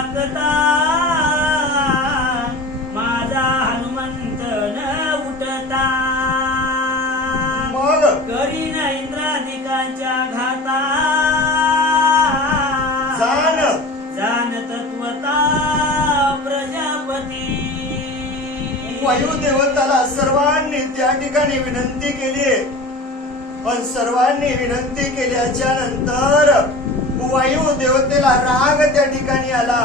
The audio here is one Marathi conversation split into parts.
वाकता माझा हनुमंत न उठता मग करीन इंद्रादिकांच्या घाता जाण तत्वता प्रजापती वायुदेवताला सर्वांनी त्या ठिकाणी विनंती केली पण सर्वांनी विनंती केल्याच्या नंतर वायू देवतेला राग त्या ठिकाणी आला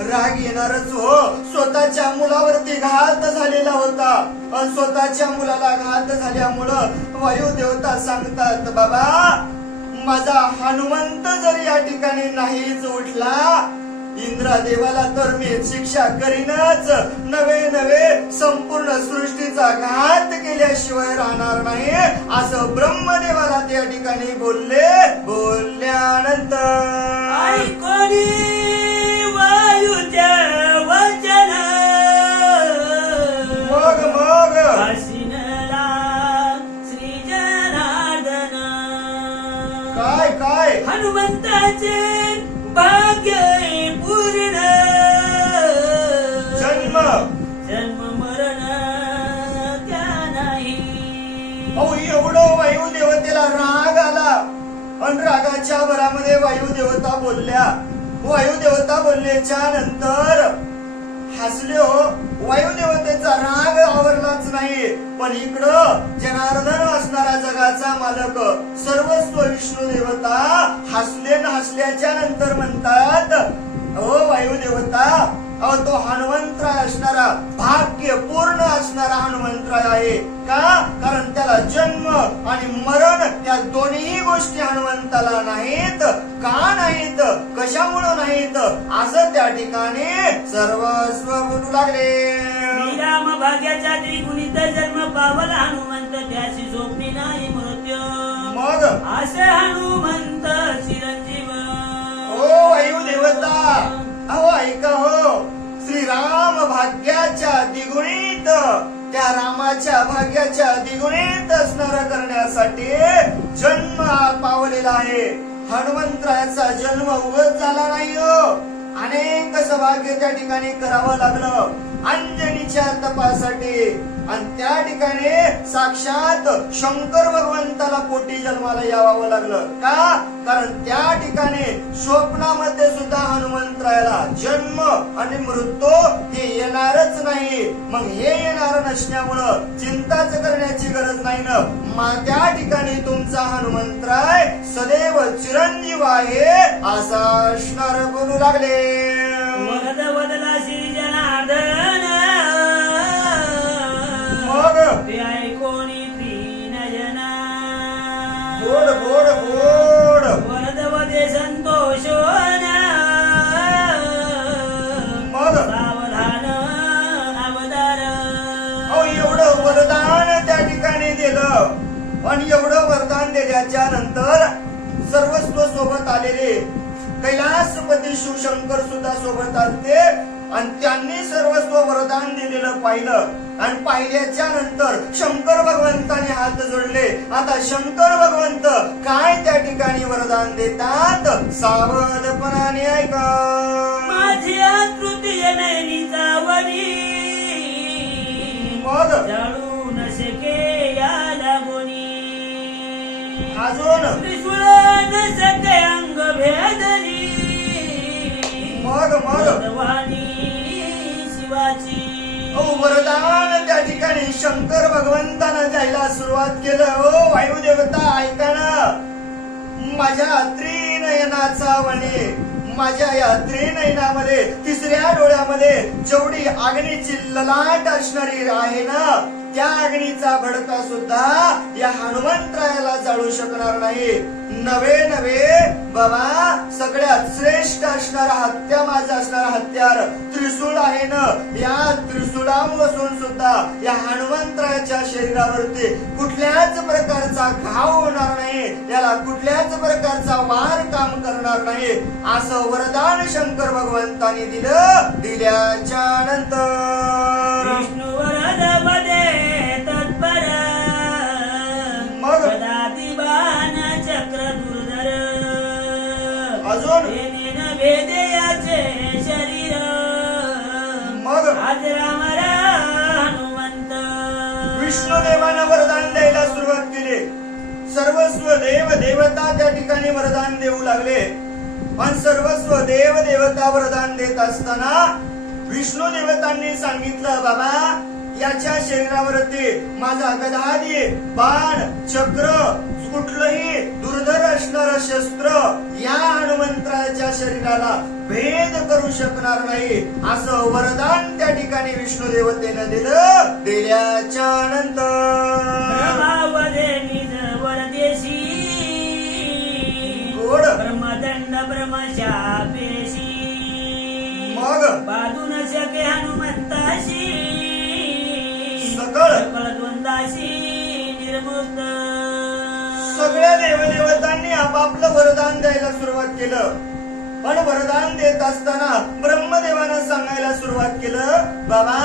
राग येणारच हो स्वतःच्या मुलावरती घात झालेला होता आणि स्वतःच्या मुलाला घात झाल्यामुळं वायू देवता सांगतात बाबा माझा हनुमंत जर या ठिकाणी नाहीच उठला इंद्रादेवाला तर मी शिक्षा करीनच नवे नवे संपूर्ण सृष्टीचा घात केल्याशिवाय राहणार नाही असं ब्रह्मदेवाला त्या ठिकाणी बोलल्यानंतर ऐकोनी वायूचे वचन मग हसिनला श्री जनार्दन काय हनुमंताचे भाग्य पूर्ण जन्म मरण त्या नाही एवढं वायू देवतेला राग आला आणि रागाच्या भरामध्ये वायू देवता बोलल्याच्या नंतर हसले हो वायू देवतेचा राग आवरलाच नाही पण इकडं जनार्दन असणारा जगाचा मालक सर्वस्व विष्णू देवता हसल्याच्या नंतर म्हणतात ओ वायू देवता तो हनुमंतराय असणारा भाग्य पूर्ण असणारा हनुमंतराय आहे का कारण त्याला जन्म आणि मरण या दोन्ही गोष्टी हनुमंताला नाहीत का नाहीत कशामुळे नाहीत असं त्या ठिकाणी सर्वस्व बोलू लागले श्रीराम भाग्याच्या त्रिगुणित जन्म पावला हनुमंत त्याशी झोपली नाही मृत्यू मग असे हनुमंत चिरंजीव ओ वायू देवता अहो ऐका हो श्रीराम भाग्याच्या द्विगुणित त्या रामाच्या भाग्याच्या द्विगुणित असणारा करण्यासाठी जन्म पावलेला आहे हनुमंतरायाचा जन्म उगत झाला नाही हो अनेक सौभाग्य त्या ठिकाणी करावं लागलं अंजनीच्या तपासाठी आणि त्या ठिकाणी साक्षात शंकर भगवंताला पोटी जन्माला यावं लागलं का कारण त्या ठिकाणी स्वप्नामध्ये सुद्धा हनुमंतरायाला जन्म आणि मृत्यू हे येणारच नाही मग हे येणार नसल्यामुळं चिंताच करण्याची गरज नाही ना त्या ठिकाणी तुमचा हनुमंतराय सदैव चिरंजीव आहे असा असणार बोलू लागले वरद वदला श्री जनार्दन ते ऐकोनी त्रिनयना गोड वरद वदे संतोषोन सावधान अवतार एवढं वरदान त्या ठिकाणी दिलं आणि एवढं वरदान दिल्याच्या नंतर सर्वस्व सोबत आलेले कैलासपती शिवशंकर सुद्धा सोबत आले आणि त्यांनी सर्वस्व वरदान दिलेलं पाहिलं आणि पाहिल्याच्या नंतर शंकर भगवंताने हात जोडले आता शंकर भगवंत काय त्या ठिकाणी वरदान देतात सावधपणाने ऐका माझी तृतीय नयनीचा वरी मग जाळू न शके याला गोनी अजून त्रिशूळ न शके अंग भेदली मग भगवानी शिवाची वरदान त्या ठिकाणी शंकर भगवंतानं द्यायला सुरुवात केलं ओ वायू देवता ऐका ना माझ्या त्रिनयनाचा वने माझ्या या त्रिनयनामध्ये तिसऱ्या डोळ्यामध्ये जेवढी अग्नीची ललाट असणारी आहे ना त्या अग्नीचा भडका सुद्धा या हनुमंतरायाला जाळू शकणार नाही नवे नवे बाबा सगळ्यात श्रेष्ठ असणारा हत्या माझा असणारा हत्यार त्रिशूळ आहे ना या त्रिशूळापासून सुद्धा या हनुमंतरायाच्या शरीरावरती कुठल्याच प्रकारचा घाव होणार नाही याला कुठल्याच प्रकारचा वार काम करणार नाही असं वरदान शंकर भगवंताने दिल्याच्या नंतर विष्णू वरद पदे तत्पर मग बाण चक्र दुर्धर अजून भेदयाचे शरीर सर्वस्व देव देवता त्या ठिकाणी वरदान देऊ लागले. पण सर्वस्व देव देवता वरदान देत असताना विष्णू देवतांनी सांगितलं, बाबा याच्या शरीरावरती माझा गदादी बाण चक्र कुठलंही दुर्धर असणार शस्त्र या हनुमंतराच्या शरीराला भेद करू शकणार नाही, असं वरदान त्या ठिकाणी विष्णू देवतेनं दिलं. दिल्याच्या नंतर ब्रह्मावदे निज वरदेशी गोड ब्रह्मदंड ब्रह्मशापेशी मग बाधू न शके हनुमंताशी सकळ द्वंदाशी निर्मुक्त. सगळ्या देवदेवतांनी आपापलं वरदान द्यायला सुरुवात केलं. पण वरदान देत असताना ब्रह्मदेवानं सांगायला सुरुवात केलं, बाबा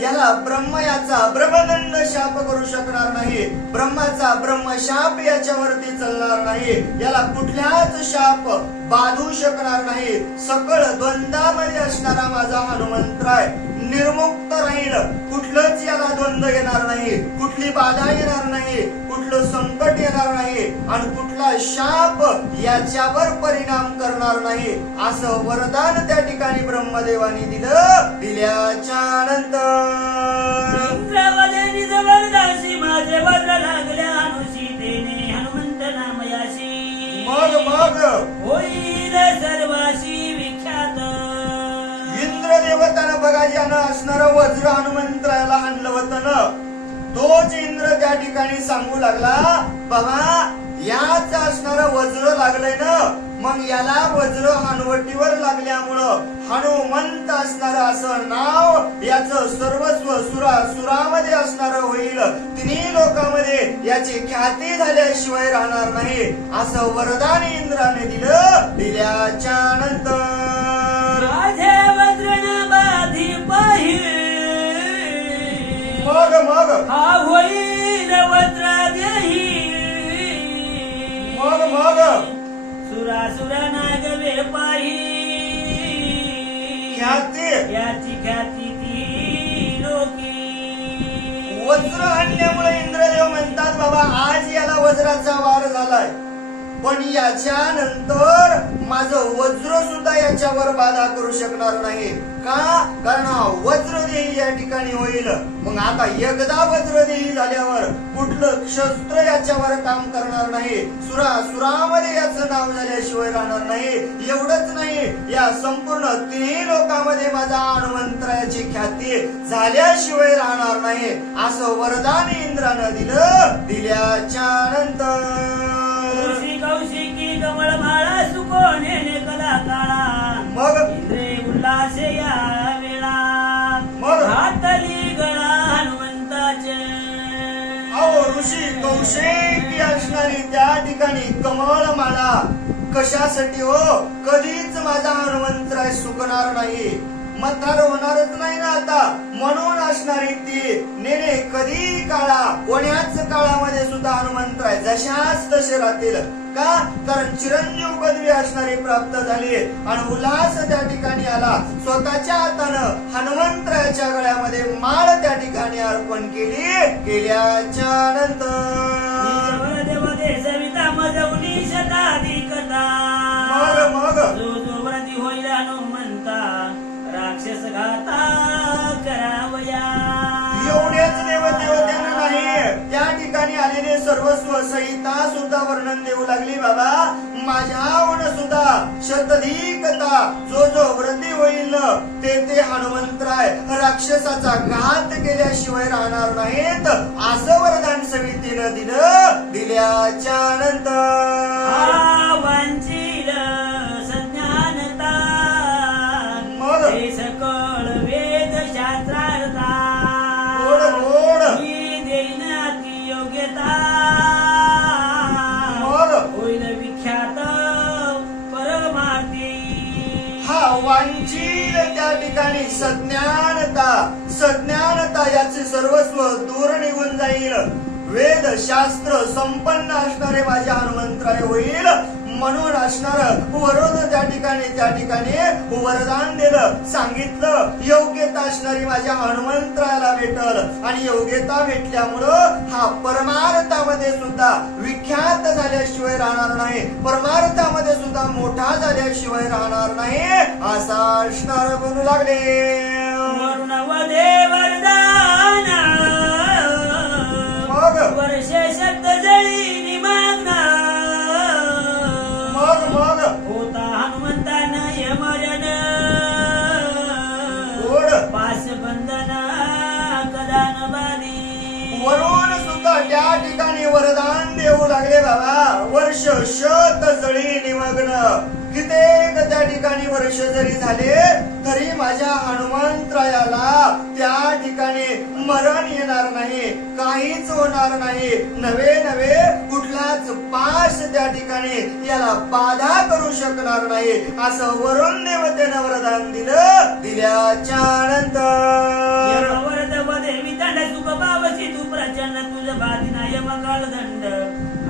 याला ब्रह्म याचा ब्रह्मदंड शाप करू शकणार नाही, ब्रह्माचा ब्रह्मशाप याच्यावरती चालणार नाही, याला कुठल्याच शाप बाधू शकणार नाही. सकळ द्वंद्वामध्ये असणारा माझा हनुमंतराय निर्मुक्त राहील, कुठलंच याला द्वंद्व येणार नाही, कुठली बाधा येणार नाही, कुठलं संकट येणार नाही आणि कुठला शाप याच्यावर परिणाम करणार नाही, असं वरदान त्या ठिकाणी ब्रह्मदेवानी दिलं. दिल्याच्या नंतर इंद्रवदे निज वरदासी माझे वज्र लागल्या हनुषी देणे हनुमंत नामयाशी मग होईल सर्वाशी विख्यात. इंद्र देवतानं बघा ज्यानं असणारं वज्र हनुमंतराला आणलं होतं ना, तोच इंद्र त्या ठिकाणी सांगू लागला, बाबा याच असणारं वज्र लागलंय ना, मग याला वज्र हनुवटीवर लागल्यामुळं हनुमंत असणारं असं नाव याचं सर्वस्व सुरामध्ये असणारं होईल, तिन्ही लोकांमध्ये याची ख्याती झाल्याशिवाय राहणार नाही, असं वरदान इंद्राने दिलं. दिल्याच्या नंतर माझे वज्र न बाधी पाहि मग हा होईल वज्र देही मग सुरासुर नागवे पाहि ख्याती याची ख्याती ती लोकी. वज्र आणल्यामुळे इंद्रदेव म्हणतात, बाबा आज याला वज्राचा वार झालाय, पण याच्या नंतर माझं वज्र सुद्धा याच्यावर बाधा करू शकणार नाही. का? कारण हा वज्रदेही या ठिकाणी होईल. मग आता एकदा वज्रदेही झाल्यावर कुठलं शस्त्र याच्यावर काम करणार नाही, सुरामध्ये याचं नाव झाल्याशिवाय राहणार नाही. एवढंच नाही, या संपूर्ण तिन्ही लोकांमध्ये माझा हनुमंतरायाची ख्याती झाल्याशिवाय राहणार नाही, असं वरदान इंद्रानं दिलं. दिल्याच्या नंतर कौशिकी कमळ माळा सुकोने कला काळा मग इंद्रे उल्हासे या वेळा मग हातली गळा हनुमंताचे. अहो ऋषी कौशिकी असणारी त्या ठिकाणी कमळ माळा कशासाठी हो? कधीच माझा हनुमंतराय सुकणार नाही, मथार होणारच नाही ना आता, म्हणून असणारी ती नेने कधी काळा कोण्याच काळामध्ये सुद्धा हनुमंतराय जशाच तसे राहतील. का? कारण चिरंजीव पदवी असणारी प्राप्त झाली आणि उल्हास त्या ठिकाणी आला. स्वतःच्या हातानं हनुमंतरायाच्या गळ्यामध्ये माळ त्या ठिकाणी अर्पण केली. केल्याच्या नंतर देवते सविता मजवली शताधिकता मग जो व्रती होईल हनुमंता राक्षस घाता करावया. एवढेच देवदेवत्यांना नाही, त्या ठिकाणी आलेले सर्वस्व सहिता सुद्धा वर्णन देऊ लागली, बाबा माझ्याहून सुद्धा शतधिकता जो व्रती होईल ते हनुमंतराय राक्षसाचा घात केल्याशिवाय राहणार नाहीत, असं वरदान समितीनं दिलं. दिल्याच्या नंतर वांचील संज्ञानता मग हे सकळ वेद शास्त्रार्था गोड मी देईन अति योग्यता मग होईल विख्यात परमार्थी. हा वांचील त्या ठिकाणी सज्ञानता याचे सर्वस्व दूर निघून जाईल. वेद शास्त्र संपन्न असणारे माझे हनुमंतराय होईल. म्हणून असणार वरून त्या ठिकाणी वरदान दिलं, सांगितलं योग्यता असणारी माझ्या हनुमंतरायाला भेटल आणि योग्यता भेटल्यामुळं हा परमार्थामध्ये सुद्धा विख्यात झाल्याशिवाय राहणार नाही, परमार्थामध्ये सुद्धा मोठा झाल्याशिवाय राहणार नाही असा असणार बनू लागले. वरुण वदे वरदान मग वर्ष शब्द जळी निमग्न मग होता हनुमंतानं यमरण गोड पास बंधन कदान बाधी. वरून सुद्धा त्या ठिकाणी वरदान देऊ लागले बाबा. वर्ष शत जळी निमग्न, कित्येक त्या ठिकाणी वर्ष जरी झाले तरी माझ्या हनुमंतरायाला त्या ठिकाणी मरण येणार नाही, काहीच होणार नाही. नवे कुठलाच पाश त्या ठिकाणी याला बाधा करू शकणार नाही असं वरून देवतेनं वरदान दिलं. दिल्याच्या नंतर वरद वदे विदंड सुख पावसी तू प्रचंड तुझ बाधिना यमकाळ दंड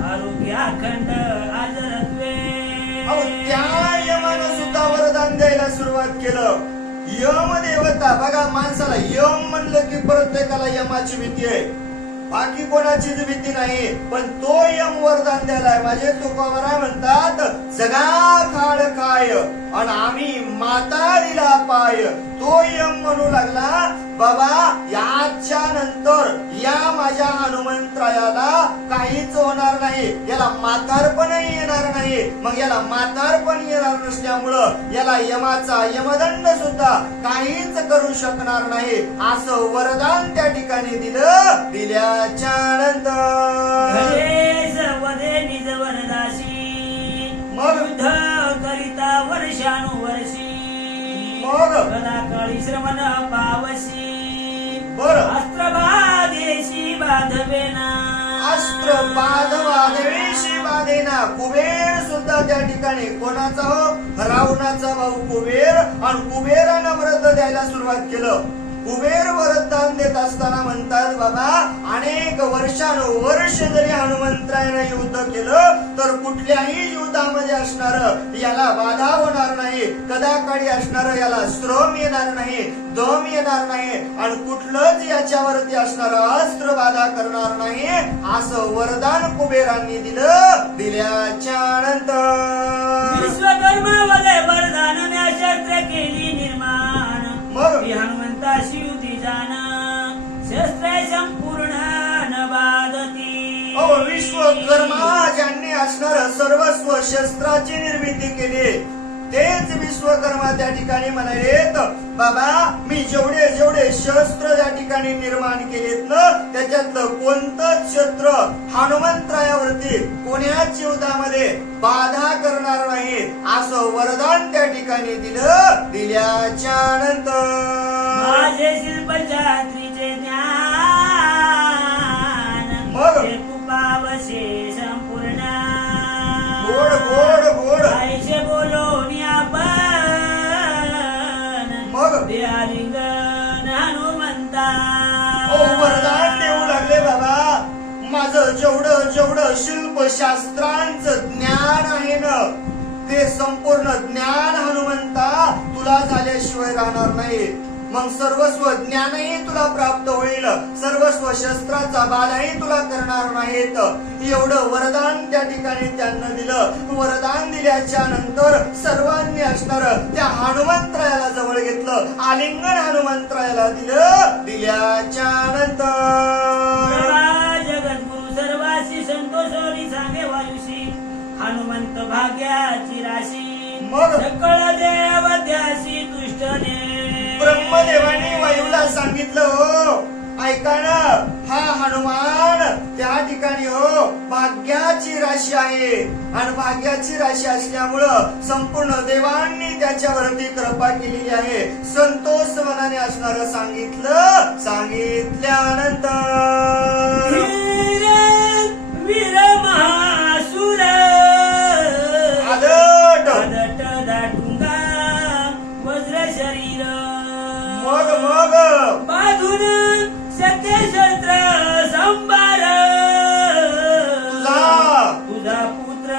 आरोग्य अखंड आजरत्वे. अहो, त्या यमानं सुद्धा वरदान द्यायला सुरुवात केलं. यम देवता बघा, माणसाला यम म्हणलं की प्रत्येकाला यमाची भीती आहे, बाकी कोणाचीच भीती नाही. पण तो यम वरदान द्यायलाय. माझे तुकोबरा म्हणतात जगा खाड काय आणि आम्ही माता दिला पाय. तो यम म्हणू लागला बाबा याच्या नंतर या माझ्या हनुमंतरायाला काहीच होणार नाही, याला म्हातारपणही येणार नाही. मग याला म्हातारपण येणार नसल्यामुळं याला यमाचा यमदंड सुद्धा काहीच करू शकणार नाही असं वरदान त्या ठिकाणी दिलं. दिल्याच्या नंतर घरे सर्वदे निज वरदासी मग युद्ध करिता वर्षानुवर्षी मग कदा काळी श्रमण पावसी बरं अस्त्र बाधेशी बाधवेना अस्त्र बाधवेशी बाधेना. कुबेर सुद्धा त्या ठिकाणी कोणाचा हो, रावणाचा भाऊ कुबेर, आणि कुबेरानं व्रत द्यायला सुरुवात केलं. कुबेर वरदान देत असताना म्हणतात बाबा अनेक वर्षानुवर्ष जरी हनुमंतरायाने युद्ध केलं तर कुठल्याही युद्धामध्ये असणार याला बाधा होणार नाही, कदाकाळी असणार याला श्रम येणार नाही, दम येणार नाही, आणि कुठलंच याच्यावरती असणार अस्त्र बाधा करणार नाही असं वरदान कुबेरांनी दिलं. दिल्याच्या नंतर विश्वकर्मा वदे वरदान म्या शस्त्र केली निर्माण मग हनुमंता शिवती जाण शस्त्र संपूर्ण न बाधती. अहो, विश्वकर्मा ज्यांनी असणार सर्वस्व शस्त्राची निर्मिती केली तेच विश्वकर्मा त्या ठिकाणी म्हणालेत बाबा मी जेवढे शस्त्र त्या ठिकाणी निर्माण केलेत ना त्याच्यातलं कोणतंच शस्त्र हनुमंतरायावरती कोण्याच युद्धामध्ये बाधा करणार नाही असं वरदान त्या ठिकाणी दिलं. दिल्याच्या नंतर माझे शिल्पशास्त्रीचे ज्ञान मग हे तू पावशे संपूर्ण गोड गोड गोड आईशे बोलून आपण मग ते आलिंगन हनुमंता. वरदान देऊ लागले बाबा. माझं जेवढं शिल्पशास्त्रांचं ज्ञान आहे ना ते संपूर्ण ज्ञान हनुमंता तुला झाल्याशिवाय राहणार नाही. मग सर्वस्व ज्ञानही तुला प्राप्त होईल, सर्वस्व शस्त्राचा बाधाही तुला करणार नाहीत. एवढं वरदान त्या ठिकाणी त्यांना दिलं. वरदान दिल्याच्या नंतर सर्वांनी असणार त्या हनुमंतरायाला जवळ घेतलं, आलिंगन हनुमंतरायाला दिलं. दिल्याच्या नंतर जगद्गुरु सर्वाशी संतोषोरी सांगे वायुशी हनुमंत भाग्याची राशी मग सकळ देव त्याशी तुष्टने. ब्रह्मदेवाने वायूला सांगितलं हो ऐका ना, हा हनुमान त्या ठिकाणी हो भाग्याची राशी आहे आणि भाग्याची राशी असल्यामुळं संपूर्ण देवांनी त्याच्यावरती कृपा केलेली आहे. संतोष मनाने असणार सांगितलं. सांगितल्यानंतर वीर महासुर आदट आदट दाटुंगा वज्र शरीर मग बाधून सत्य शस्त्र संभार तुझा पुत्र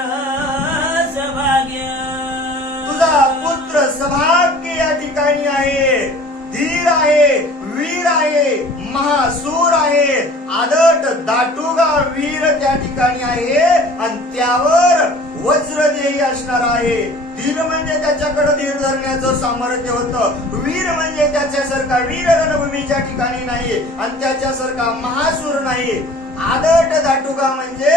ठिकाणी आहे. धीर आहे, वीर आहे, महासूर आहे, आदट दाटुगा वीर त्या ठिकाणी आहे आणि त्यावर वज्रदेही असणार आहे. धीर म्हणजे त्याच्याकडे धीर धरण्याचं सामर्थ्य होतं. वीर म्हणजे त्याच्यासारखा वीर रणभूमीच्या ठिकाणी नाही आणि त्याच्यासारखा महासूर नाही. आदट दाटुगा म्हणजे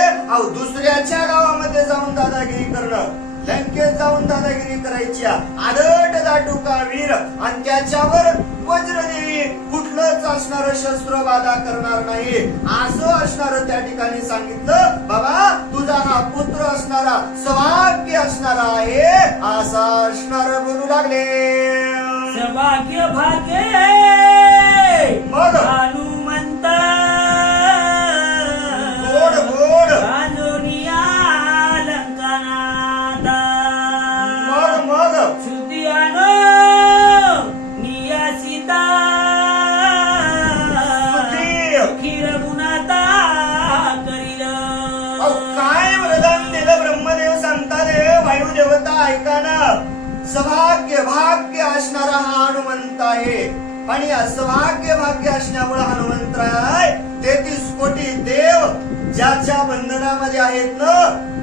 दुसऱ्याच्या गावामध्ये जाऊन दादागिरी करणं, लंकेत जाऊन दादागिरी करायची. आदट दाटुका वीर आणि त्याच्यावर वज्रदेवी कुठलंच असणार शस्त्र बाधा करणार नाही असं असणार त्या ठिकाणी सांगितलं. बाबा तुझा हा पुत्र असणारा सौभाग्य असणारा आहे असा असणार बोलू लागले. सौभाग्य भाग्य मग हनुमंत गोड गोड कांजोनिया लंकानाथा मग शुद्धियानो नियासिता सुखी रघुनाथा करील. काय वरदान दिलं ब्रह्मदेव सांगतात. वायुदेवता ऐका ना. सौभाग्य भाग्य असणारा हा हनुमंत आहे आणि सौभाग्य भाग्य असण्यामुळे हनुमंत आहे. 33 कोटी देव ज्याच्या बंधनामध्ये आहेत ना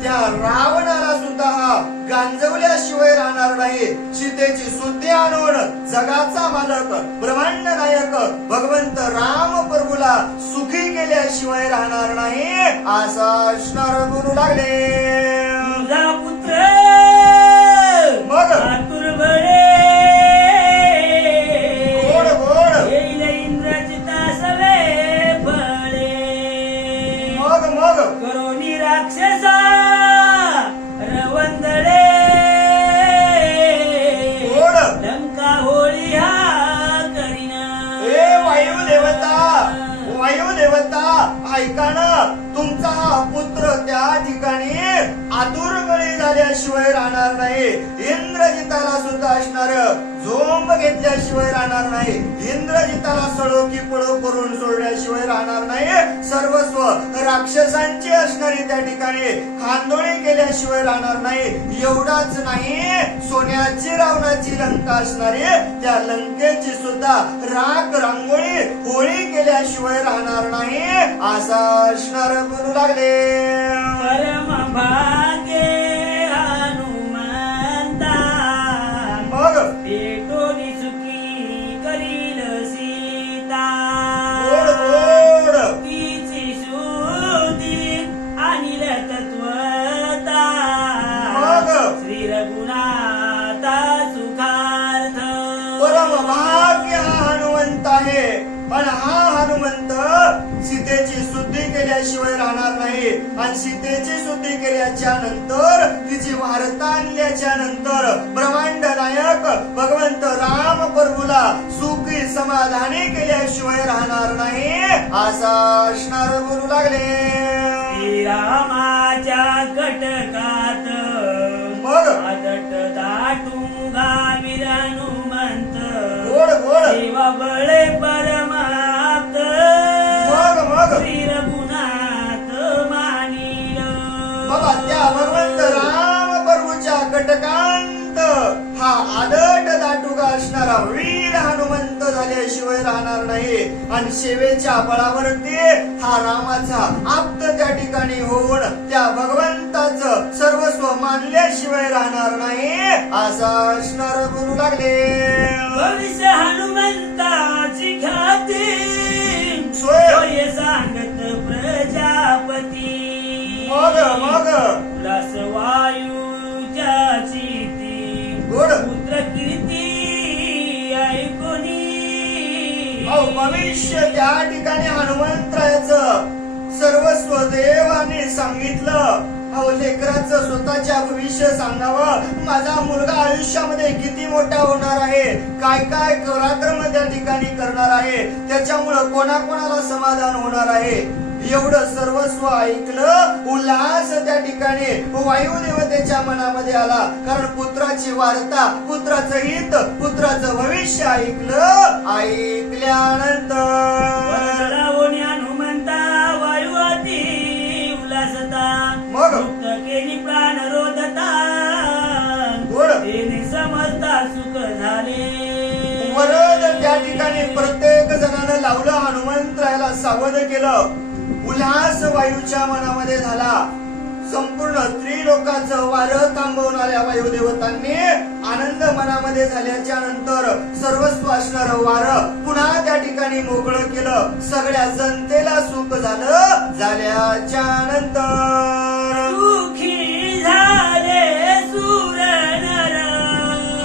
त्या रावणाला सुद्धा हा गांजवल्याशिवाय राहणार नाही. सीतेची सुद्धी आणून जगाचा मालक ब्रह्मांड नायक भगवंत राम प्रभूला सुखी केल्याशिवाय राहणार नाही असा असणार बोलू लागले. तुझा पुत्र मग आतुर बळे गोड गोड येईल इंद्रजिता सवे बळे. मग करोनी राक्षसा रवंदळे गोड. लंका होळी हा करीना. ए वायुदेवता ऐका ना. तुमचा हा पुत्र त्या ठिकाणी आतुर बळी झाल्याशिवाय राहणार नाही. इंद्रजिताला सुद्धा असणार झोंब घेतल्याशिवाय राहणार नाही. इंद्रजिताला सळोकी पळो करून सोडल्याशिवाय राहणार नाही. सर्वस्व राक्षसांची असणारी त्या ठिकाणी खांदोळी केल्याशिवाय राहणार नाही. एवढाच नाही सोन्याची रावणाची लंका असणारी त्या लंकेची सुद्धा राख रांगोळी होळी केल्याशिवाय राहणार नाही असा असणार बोलू लागले. परम भाग्य हनुमंता मग पेटोनी सुखी करील सीता. गोड गोड तिची शुद्धी अनिल तत्वता मग श्री रघुनाथा सुखार्थ. परम भाग्य हा हनुमंत आहे. पण हा हनुमंत सीतेची शुद्धी केल्याशिवाय राहणार नाही आणि सीतेची शुद्धी केल्याच्या नंतर तिची वार्ता आणल्याच्या नंतर ब्रह्मांड नायक भगवंत राम प्रभूला सुखी समाधानी केल्याशिवाय राहणार नाही असा असणार बोलू लागले. श्रीरामाच्या कटकात मग आदट दाटुंगा वीर हनुमंत गोड गोड सेवा बळे परमाप्त मग श्री रघुनाथ मानिल. बाबा त्या भगवंत राम प्रभूच्या कटकांत हा आदट दाटुगा असणारा वीर हनुमंत झाल्याशिवाय राहणार नाही आणि सेवेच्या बळावरती हा रामाचा आप्त त्या ठिकाणी होऊन त्या भगवंताचं सर्वस्व मानल्याशिवाय राहणार नाही असा असणार बोलू लागले. भविष्य हनुमंताची ख्याती सोय सांगत प्रजापती. मग उल्हास वायूच्या चिती गोड पुत्र कीर्ती ऐकोनी. भविष्य त्या ठिकाणी हनुमंतरायाचं सर्वस्व देवाने सांगितलं. लेकराचं स्वतःच्या भविष्य सांगावं. माझा मुलगा आयुष्यामध्ये किती मोठा होणार आहे, काय काय पराक्रम त्या ठिकाणी करणार आहे, त्याच्यामुळं कोणाकोणाला समाधान होणार आहे, एवढं सर्वस्व ऐकलं. उल्हास त्या ठिकाणी वायुदेवतेच्या मनामध्ये आला. कारण पुत्राची वार्ता, पुत्राचं हित, पुत्राचं भविष्य ऐकलं. ऐकल्यानंतर हनुमंता वायू अति उल्हासता मग मुक्त केली प्राण रोधता. गोड तेने समजता सुख झाले परत त्या ठिकाणी प्रत्येक जणांना लावलं, हनुमंतरायाला सावध केलं. उल्हास वायूच्या मनामध्ये झाला. संपूर्ण त्रिलोकाचं वारं थांबवणाऱ्या वायुदेवतांनी आनंद मनामध्ये झाल्याच्या नंतर सर्वस्व असणारं वारं पुन्हा त्या ठिकाणी मोकळं केलं. सगळ्या जनतेला सुख झालं. झाल्याच्या नंतर सुखी झाले सुर नर,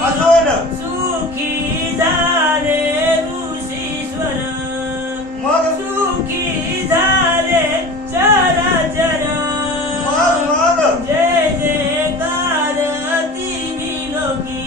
अजून सुखी झाले ऋषीश्वर, मग सुखी झाले चराचर. मग जय जयकार तिन्ही लोकी.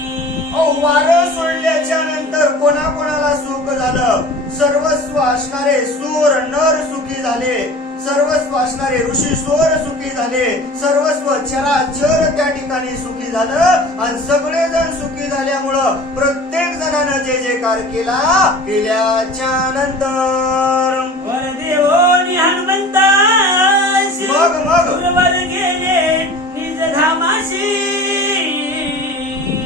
वारं सोडल्याच्या नंतर कोणाकोणाला सुख झालं? सर्वस्व असणारे सूर नर सुखी झाले. सर्वस्व असणारे ऋषी स्वर सुखी झाले. सर्वस्व चराचर त्या ठिकाणी सुखी झालं. आणि सगळेजण सुखी झाल्यामुळं प्रत्येक जणानं जय जयकार केला. केल्याच्या नंतर वरदेवोनी हनुमंताशी मग सुरवर गेले निज धामाशी.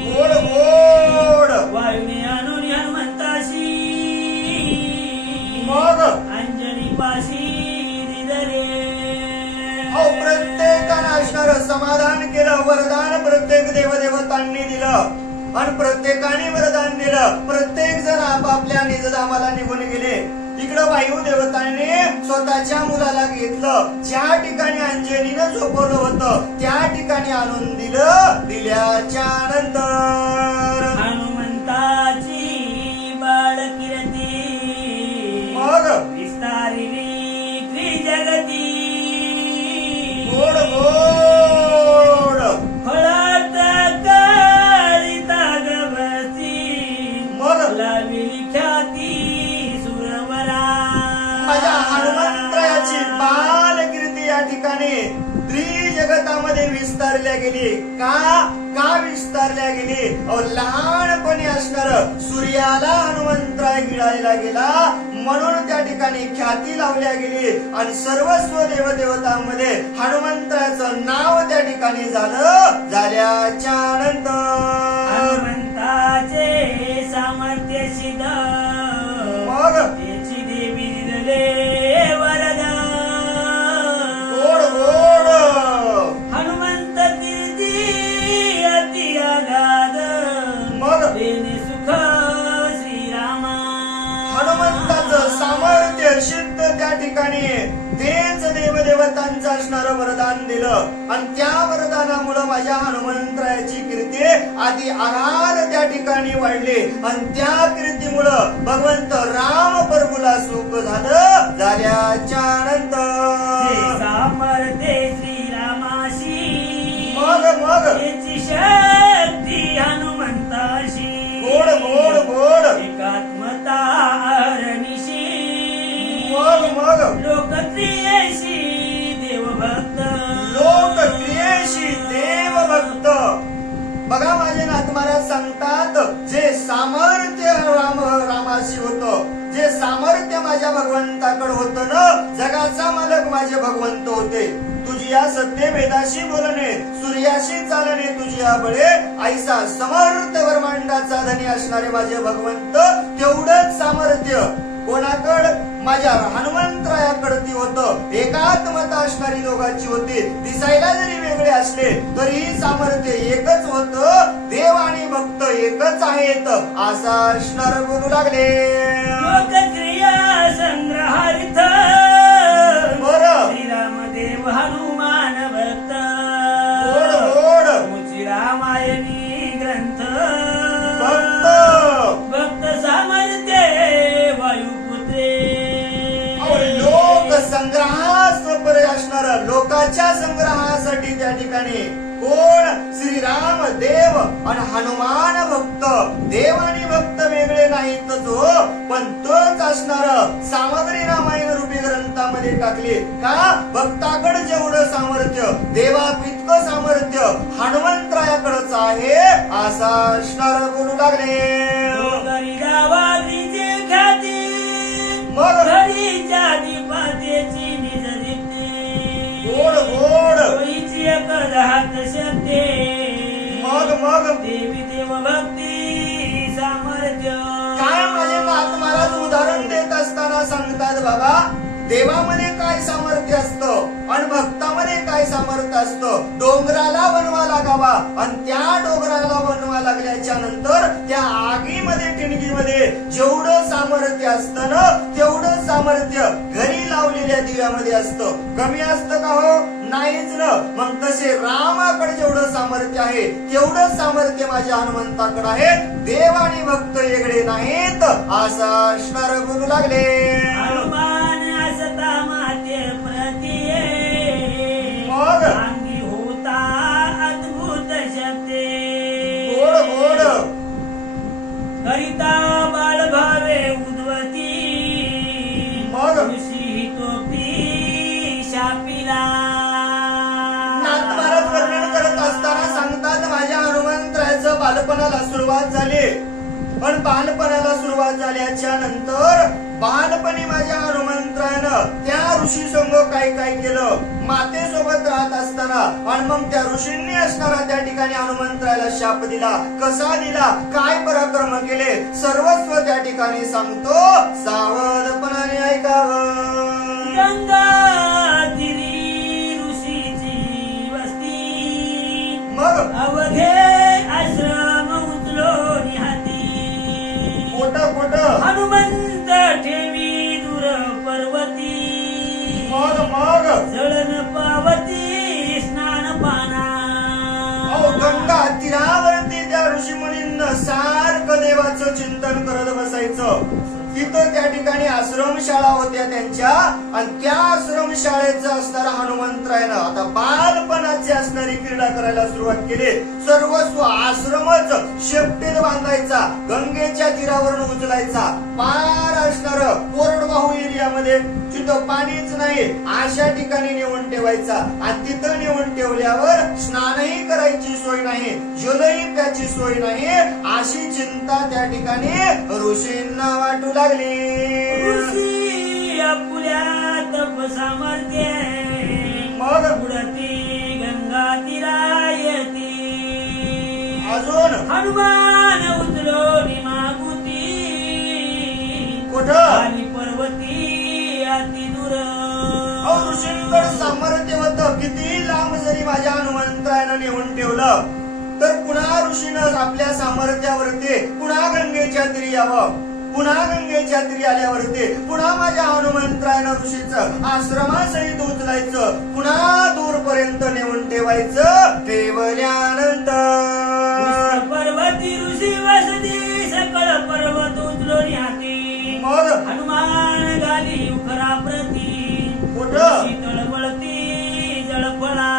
गोड गोड वायुने आणून हनुमंताशी मग अंजनी पाशी दिदरे. प्रत्येकानं असणारं समाधान केलं. वरदान प्रत्येक देवदेवतांनी दिलं आणि प्रत्येकाने वरदान दिलं. प्रत्येक जण आपापल्या निजधामाला निघून गेले. इकडं वायू देवतांनी स्वतःच्या मुलाला घेतलं. ज्या ठिकाणी अंजनीनं झोपवलं होतं त्या ठिकाणी आणून दिलं. दिल्याच्या नंतर हनुमंताची बाळकिरती मग विस्तारिली त्रिजगती. गोड गोड फळात करिता गवती मग लाविली ख्याती सुरवरा. माझ्या हनुमंतरायाची बालकीर्ती या ठिकाणी त्रिजगतामध्ये विस्तारल्या गेली. का विस्तारल्या गेली? लहानपणी असणार सूर्याला हनुमंतराय गिळायला गेला म्हणून त्या ठिकाणी ख्याती लावल्या गेली. आणि सर्वस्व देवदेवतांमध्ये हनुमंतराचं नाव त्या ठिकाणी झालं. झाल्याच्या नंतर हनुमंताचे सामर्थ्य सिद्ध मग त्याची देवी दिले वरदान. गोड गोड हनुमंत कीर्ती अति अगाध मग देणे सुख श्रीरामा. हनुमंताचं सामर्थ्य सिद्ध त्या ठिकाणी तेच देवदेवतांचं असणारं वरदान दिलं. आणि त्या वरदानामुळं माझ्या हनुमंतरायाची कीर्ती आधी आराध त्या ठिकाणी वाढली. आणि त्या कीर्तीमुळं भगवंत राम प्रभूला सुख झालं. झाल्याच्या नंतर सामर्थ्य श्रीरामाशी मग त्याची शक्ती हनुमंताशी. गोड गोड गोड एकात्मता अरणीशी मग लोकप्रियशी देवभक्त. लोकप्रियशी देवभक्त. बघा माझे नाथ महाराज सांगतात जे सामर्थ्य रामाशी होतं, जे सामर्थ्य माझ्या भगवंताकडे होतं ना, जगाचा मालक माझे भगवंत होते. तुझी या सत्य वेदाशी बोलणे, सूर्याशी चालणे तुझी या बळे, ऐसा समर्थ ब्रह्मांडाचा धनी असणारे माझे भगवंत. तेवढंच सामर्थ्य कोणाकड? माझ्या हनुमंतरायाकडे होतं. एकात्मता असणारी दोघांची होती. दिसायला जरी वेगळे असले तरीही सामर्थ्य एकच होतं. देव आणि भक्त एकच आहेत असा असणार बोलू लागले. लोकक्रिया संग्रहार्थ बरं श्रीरामदेव हनुमान भक्त. गोड गोड मुची रामायणी ग्रंथ भक्त भक्त सामर्थ्य वायुपुत्रे. लोक संग्रहास परे असणार लोकाच्या संग्रहासाठी त्या ठिकाणी कोण? श्रीराम देव आणि हनुमान भक्त. देव आणि भक्त वेगळे नाहीत जो, पण तोच असणार सामग्री रामायण रूपी ग्रंथामध्ये टाकली. का? भक्ताकडे जेवढं सामर्थ्य देवापितकं सामर्थ्य हनुमंतरायाकडेच आहे असा असणार बोलू लागले. मग घरीच्या दीपातेची निज दीप्ती. गोड गोड सोयीची एक दहात शक्ती. मग देवी देव भक्ती सामर्थ्य. काय सांगतात बाबा देवामध्ये काय सामर्थ्य असतं आणि भक्तामध्ये काय सामर्थ्य असतं. डोंगराला बनवा लागावा आणि त्या डोंगराला बनवा लागल्याच्या नंतर त्या आगीमध्ये टिणगीमध्ये जेवढं सामर्थ्य असतं ना तेवढं सामर्थ्य घरी लावलेल्या दिव्यामध्ये असतं. कमी असतं का हो? नाहीच ना. मग तसे रामाकडे जेवढं सामर्थ्य आहे तेवढं सामर्थ्य माझ्या हनुमंताकडे आहे. देव आणि भक्त वेगळे नाहीत असं असणार बोलू लागले. हनुमान असता माते प्रतिये मग अंगी होता अद्भुत शब्दे गोड गोड करिता बाळ भावे उद्वती मग ऋषी तोपी शापिला. नाथ महाराज वर्णन करत असताना सांगतात माझ्या हनुमंतरायाचं बालपणाला सुरुवात झाली. पण बालपणाला सुरुवात झाल्याच्या नंतर बालपणी माझ्या हनुमंतरायानं त्या ऋषी संग काय काय केलं. मातेसोबत राहत असताना आणि मग त्या ऋषींनी असणारा त्या ठिकाणी हनुमंतरायाला शाप दिला. कसा दिला, काय पराक्रम केले, सर्वस्व त्या ठिकाणी सांगतो. सावधपणाने ऐकावं. गंगा तीरी ऋषीची वस्ती मग अवघे आश्रम उचलो निहाती खोट खोट हनुमंत ठेवी दूर पर्वती मग जळण पावती स्नान पाना. अहो गंगा तीरावरती त्या ऋषी मुनींना सारखं देवाचं चिंतन करत बसायचं. तिथं त्या ठिकाणी आश्रमशाळा होत्या त्यांच्या आणि त्या आश्रमशाळेचं असणारा हनुमंतरायानं आता बालपणाची असणारी क्रीडा करायला सुरुवात केली. सर्वस्व आश्रमच शेपटीत बांधायचा, गंगेच्या तीरावरून उचलायचा, पार असणार कोरडवाहू एरियामध्ये जिथं पाणीच नाही अशा ठिकाणी नेऊन ठेवायचा. आणि तिथं नेऊन ठेवल्यावर स्नानही करायची सोय नाही, जलही प्याची सोय नाही, अशी चिंता त्या ठिकाणी ऋषींना वाटू लागली. ऋषी आपुल्या तप सामर्थ्य मग उडती गंगा तीरायती अजून हनुमान उचलो मागुती कुठं आणि पर्वती अति दूर. अहो ऋषींकडे सामर्थ्य होतं. किती लांब जरी माझ्या हनुमंतरायानं नेऊन ठेवलं तर पुन्हा ऋषीनं आपल्या सामर्थ्यावरती पुन्हा गंगेच्या तीरी यावं. पुन्हा गंगेच्या तीरी आल्यावरती पुन्हा माझ्या हनुमंतरायानं ऋषीचं आश्रमासहित उचलायचं, पुन्हा दूरपर्यंत नेऊन ठेवायचं. ठेवल्यानंतर पर्वती ऋषी वसती सकळ पर्वत उचलो हाती मग हनुमान गाली उखरा प्रती कुठं तळमळती जळफळा.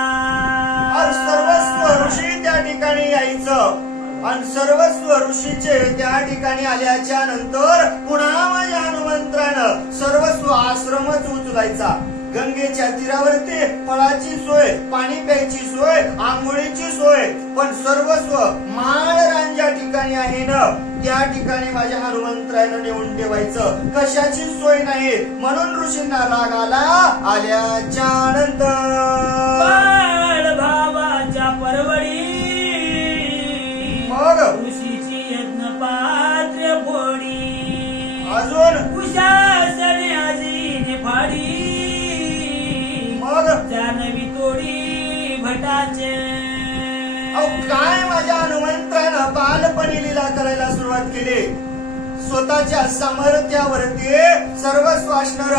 सर्वस्व ऋषी त्या ठिकाणी यायचं आणि सर्वस्व ऋषीचे त्या ठिकाणी आल्याच्या नंतर पुन्हा माझ्या हनुमंतरानं सर्वस्व आश्रमच उचलायचा. गंगेच्या तीरावरती फळाची सोय, पाणी प्यायची सोय, आंघोळीची सोय, पण सर्वस्व माळ रांजा ठिकाणी आहे ना त्या ठिकाणी माझ्या हनुमंतरायानं नेऊन ठेवायचं. कशाची सोय नाही म्हणून ऋषींना राग आला. आल्याच्या नंतर बाळ भावाच्या परवडी मग ऋषीची यज्ञ पात्र फोडी अजून कुशासने आजीने फाडी मग जानवी तोडी भटाचे. अहो काय माझ्या हनुमंतरानं बालपणी लीला करायला सुरुवात केली. स्वतःच्या सामर्थ्यावरती सर्वस्व असणार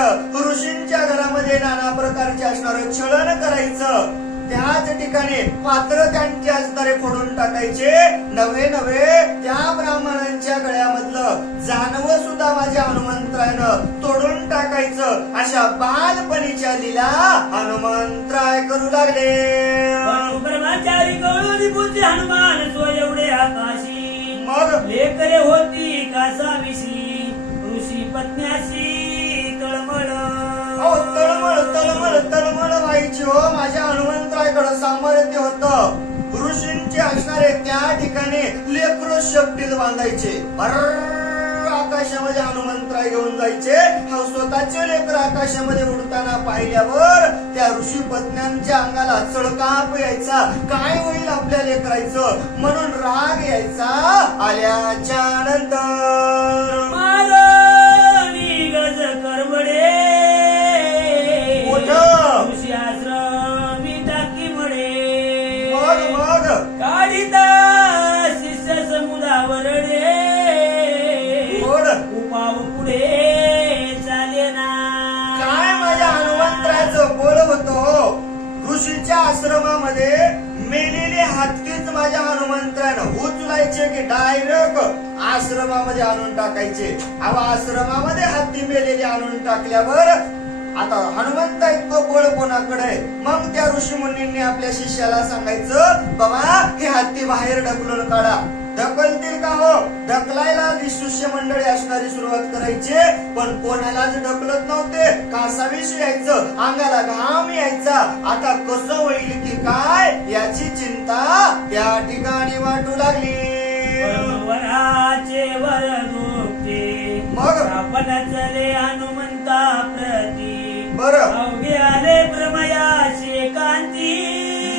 ऋषींच्या घरामध्ये नाना प्रकारचे असणार छळण करायचं. त्याच ठिकाणी पात्र त्यांचे असणारे फोडून टाकायचे. नवे नवे त्या ब्राह्मणांच्या गळ्यामधलं जानवं सुद्धा माझ्या हनुमंतरायानं तोडून टाकायचं. अशा बालपणीच्या लीला हनुमंतराय करू लागले. ब्रह्मचारी कळून बुद्धी हनुमान सो एवढे आकाशी मग लेकरे होती कासाविषयी ऋषी पत्न्याशी तळमळ. अहो तळमळ तळमळ तळमळ व्हायची हो. माझ्या हनुमंतरायकडे सामर्थ्य होतं. ऋषींचे असणारे त्या ठिकाणी लेकरं शेपटीत बांधायचे. आकाशामध्ये हनुमंतराय घेऊन जायचे. हा स्वतःचे लेकर आकाशामध्ये उडताना पाहिल्यावर त्या ऋषी पत्न्यांच्या अंगाला चळकाप यायचा. काय होईल आपल्या लेकरायचं म्हणून राग यायचा. आल्याच्या नंतर मारणी गज कर त्यांच्या आश्रमामध्ये मेलेले हत्तीच माझ्या हनुमंतरानं उचलायचे की डायरेक्ट आश्रमामध्ये आणून टाकायचे. अहो आश्रमामध्ये हत्ती मेलेले आणून टाकल्यावर आता हनुमंत इतकं बळ कोणाकडे आहे? मग त्या ऋषी मुनींनी आपल्या शिष्याला सांगायचं, बाबा हे हत्ती बाहेर ढकलून काढा. ढकलतील का हो? ढकलायला शिष्य मंडळी असणारी सुरुवात करायची, पण कोणालाच ढकलत नव्हते. कासावीस यायचं, अंगाला घाम यायचा. आता कसं होईल की काय याची चिंता त्या ठिकाणी वाटू लागली. वराचे वर दुखते मग आपण चले हनुमंता प्रती बरं अवघे आले प्रमयाशे कांती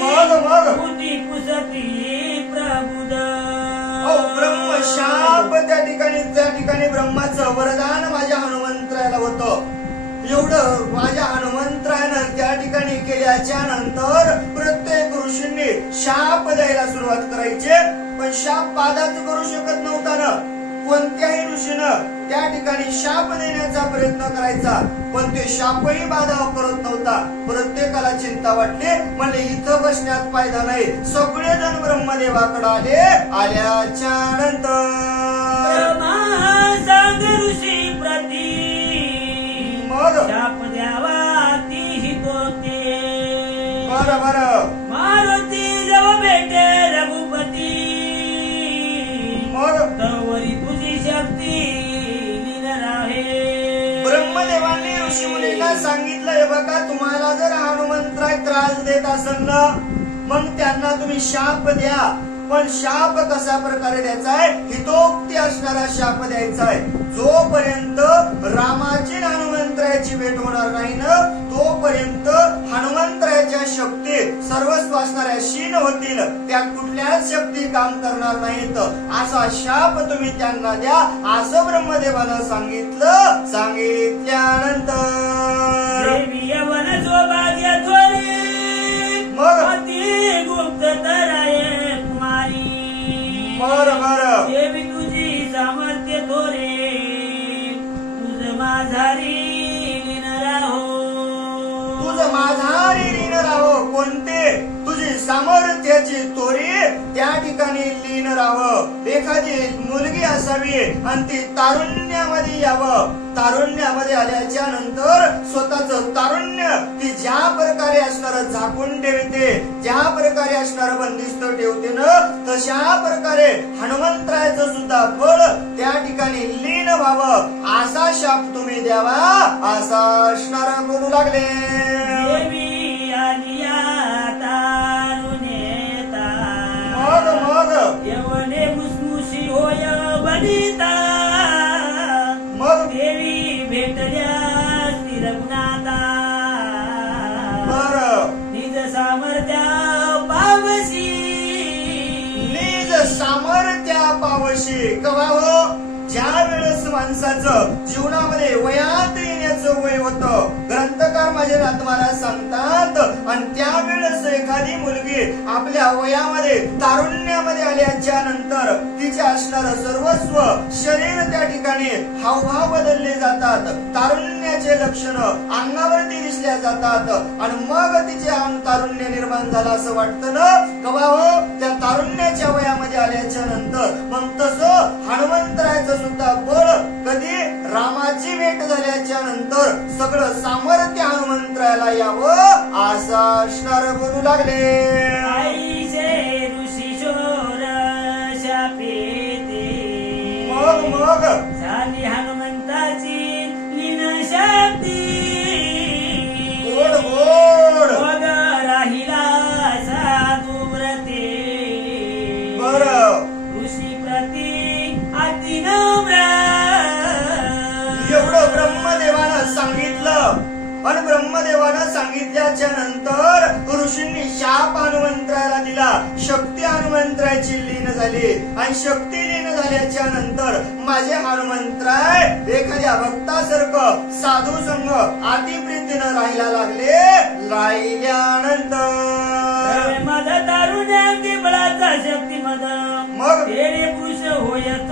मग बुद्धी पुसती प्रबुद. ब्रह्मशाप त्या ठिकाणी ब्रह्माचं वरदान माझ्या हनुमंतरायाला होतं. एवढं माझ्या हनुमंतरायानं त्या ठिकाणी केल्याच्या नंतर प्रत्येक ऋषींनी शाप द्यायला सुरुवात करायचे. पण शाप बाधाच करू शकत नव्हता ना. कोणत्याही ऋषीनं त्या ठिकाणी शाप देण्याचा प्रयत्न करायचा, पण ते शापही बाधा करत नव्हता. प्रत्येकाला चिंता वाटली, म्हणजे इथं बसण्यात फायदा नाही. सगळेजण ब्रह्मदेवाकडे आले. आल्याच्या नंतर ऋषी प्रती मग शाप द्यावा ती होते. बरं मारुती जव भेटे रघुपती मग तवरी तुझी शक्ती लीन राहे. ब्रह्मदेवांनी ऋषी मुनींना सांगितलं, हे बघा तुम्हाला जर हनुमंतराय त्रास देत असेल ना, मग त्यांना तुम्ही शाप द्या. पण शाप कशा प्रकारे द्यायचा आहे? हितोक्ती असणारा शाप द्यायचा आहे. जोपर्यंत रामाची हनुमंतरायाची भेट होणार नाही ना, तोपर्यंत हनुमंतरायाच्या शक्ती सर्वस्व असणाऱ्या शीन होतील. त्या कुठल्याच शक्ती काम करणार नाहीत. असा शाप तुम्ही त्यांना द्या, असं ब्रह्मदेवानं सांगितलं. सांगितल्यानंतर देवी यवन सौभाग्य थोरी मग अति गुप्त तराये कुमारी. बरं देवी तुझी सामर्थ्य थोरे तुझ माझारी लीन राहो. तुझं माझारी लीन राहो. कोणते? तुझी सामर्थ्याची तोरी त्या ठिकाणी लीन राहावं. एखादी मुलगी असावी आणि ती तारुण्यामध्ये यावं. तारुण्यामध्ये आल्याच्या नंतर स्वतःच तारुण्य ती ज्या प्रकारे असणार झाकून ठेवते, ज्या प्रकारे असणार बंदिस्त ठेवते ना, तशा प्रकारे हनुमंतरायाचं सुद्धा फळ त्या ठिकाणी लीन व्हावं. असा शाप तुम्ही द्यावा, असा असणार बोलू लागले. देवी आलिया तारुण्यता मग यवने मुसमुशी होय बनिता. मग देवी भेटल्या स्थिरगुणाता बरं निज सामर्थ्या पावशी. निज सामर्थ्या पावशी कवा हो? ज्या वेळेस माणसाचं जीवनामध्ये वयात येण्याचं वय होतं, ग्रंथकार माझे महाराज सांगतात, आणि त्यावेळेस एखादी मुलगी आपल्या वयामध्ये तारुण्यामध्ये आल्याच्या नंतर तिचे असणार सर्वस्व शरीर त्या ठिकाणी हावभाव बदलले जातात. तारुण्याचे लक्षण अंगावरती दिसल्या जातात, आणि मग तिचे अंग तारुण्य निर्माण झालं असं वाटतं ना. कवा हो? त्या तारुण्याच्या वयामध्ये आल्याच्या नंतर. मग तसं हनुमंतरायाचं सुद्धा बळ कधी रामाची भेट झाल्याच्या नंतर सगळं सामर्थ्य हनुमंतरायाला यावं, असा असणार बोलू लागले. आईचे ऋषी शोर शापेते मग झाली हनुमंताची लीन शक्ती. गोड मग राहिला साधू व्रते बरं ऋषी प्रती अति नम्र. एवढं ब्रह्मदेवानं सांगितलं. आणि ब्रह्मदेवानं सांगितल्याच्या नंतर ऋषींनी शाप हनुमंतरायाला दिला. शक्ती हनुमंतरायाची लीन झाली, आणि शक्ती लीन झाल्याच्या नंतर माझे हनुमंतराय एखाद्या भक्तासारखं साधू संघ अतिप्रीतीनं राहायला लागले. राहिल्यानंतर मद तारुण्य बळाचा शक्ती मद मग तेरे पुरुष होयत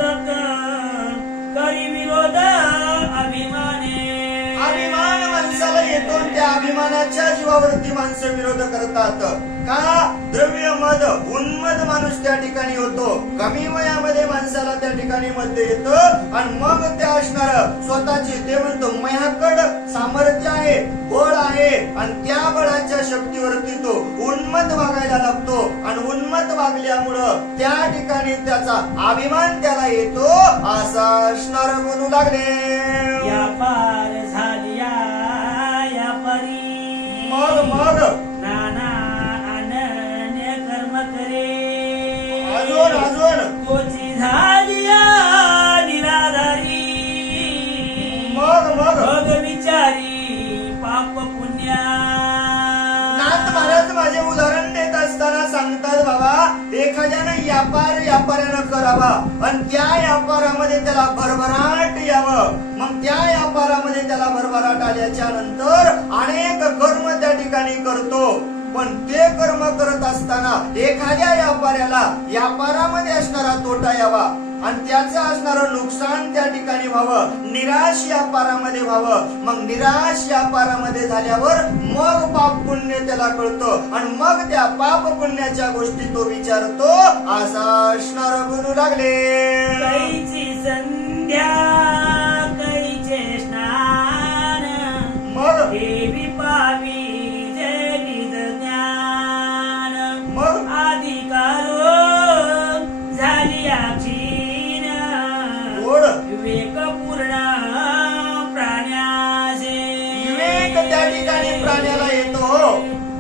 करी विरोध अभिमाने. अभिमान माणसाला येतो, त्या अभिमान अभिमानाच्या जीवावरती माणसं विरोध करतात का द्रव्य मद उन्मद माणूस त्या ठिकाणी होतो कमी वयामध्ये माणसाला त्या ठिकाणी मध्ये येतं आणि मग ते असणार स्वतःची ते म्हणतो माझ्याकड सामर्थ्य आहे बळ आहे आणि त्या बळाच्या शक्तीवरती तो उन्मत वागायला लागतो आणि उन्मत वागल्यामुळं त्या ठिकाणी त्याचा अभिमान त्याला येतो असा असणार बोलू लागले या पार झालिया या परी मग नाना अनन्य कर्म करे अजून तोची झालिया निराधारी मग विचारी पाप पुण्या नाथ महाराज माझे उदाहरण देत असताना सांगतात बाबा एखाद्यानं व्यापाऱ्यानं करावा आणि त्या व्यापारामध्ये त्याला भरभराट यावं मग त्या व्यापारामध्ये त्याला भरभराट आल्याच्या नंतर अनेक कर्म त्या ठिकाणी करतो पण ते कर्म करत असताना एखाद्या व्यापाऱ्याला व्यापारामध्ये असणारा तोटा यावा आणि त्याचं असणारं नुकसान त्या ठिकाणी व्हावं निराश व्यापारामध्ये व्हावं मग निराश व्यापारामध्ये झाल्यावर मग पाप पुण्य त्याला कळतं आणि मग त्या पाप पुण्याच्या गोष्टी तो विचारतो असा असणार बोलू लागले कैची संध्या कैचे स्नान मग देवी पावी जे निज ज्ञान मग अधिकारो झाली क्षीण गोड विवेक पूर्ण प्राण्याचे विवेक त्या ठिकाणी प्राण्याला येतो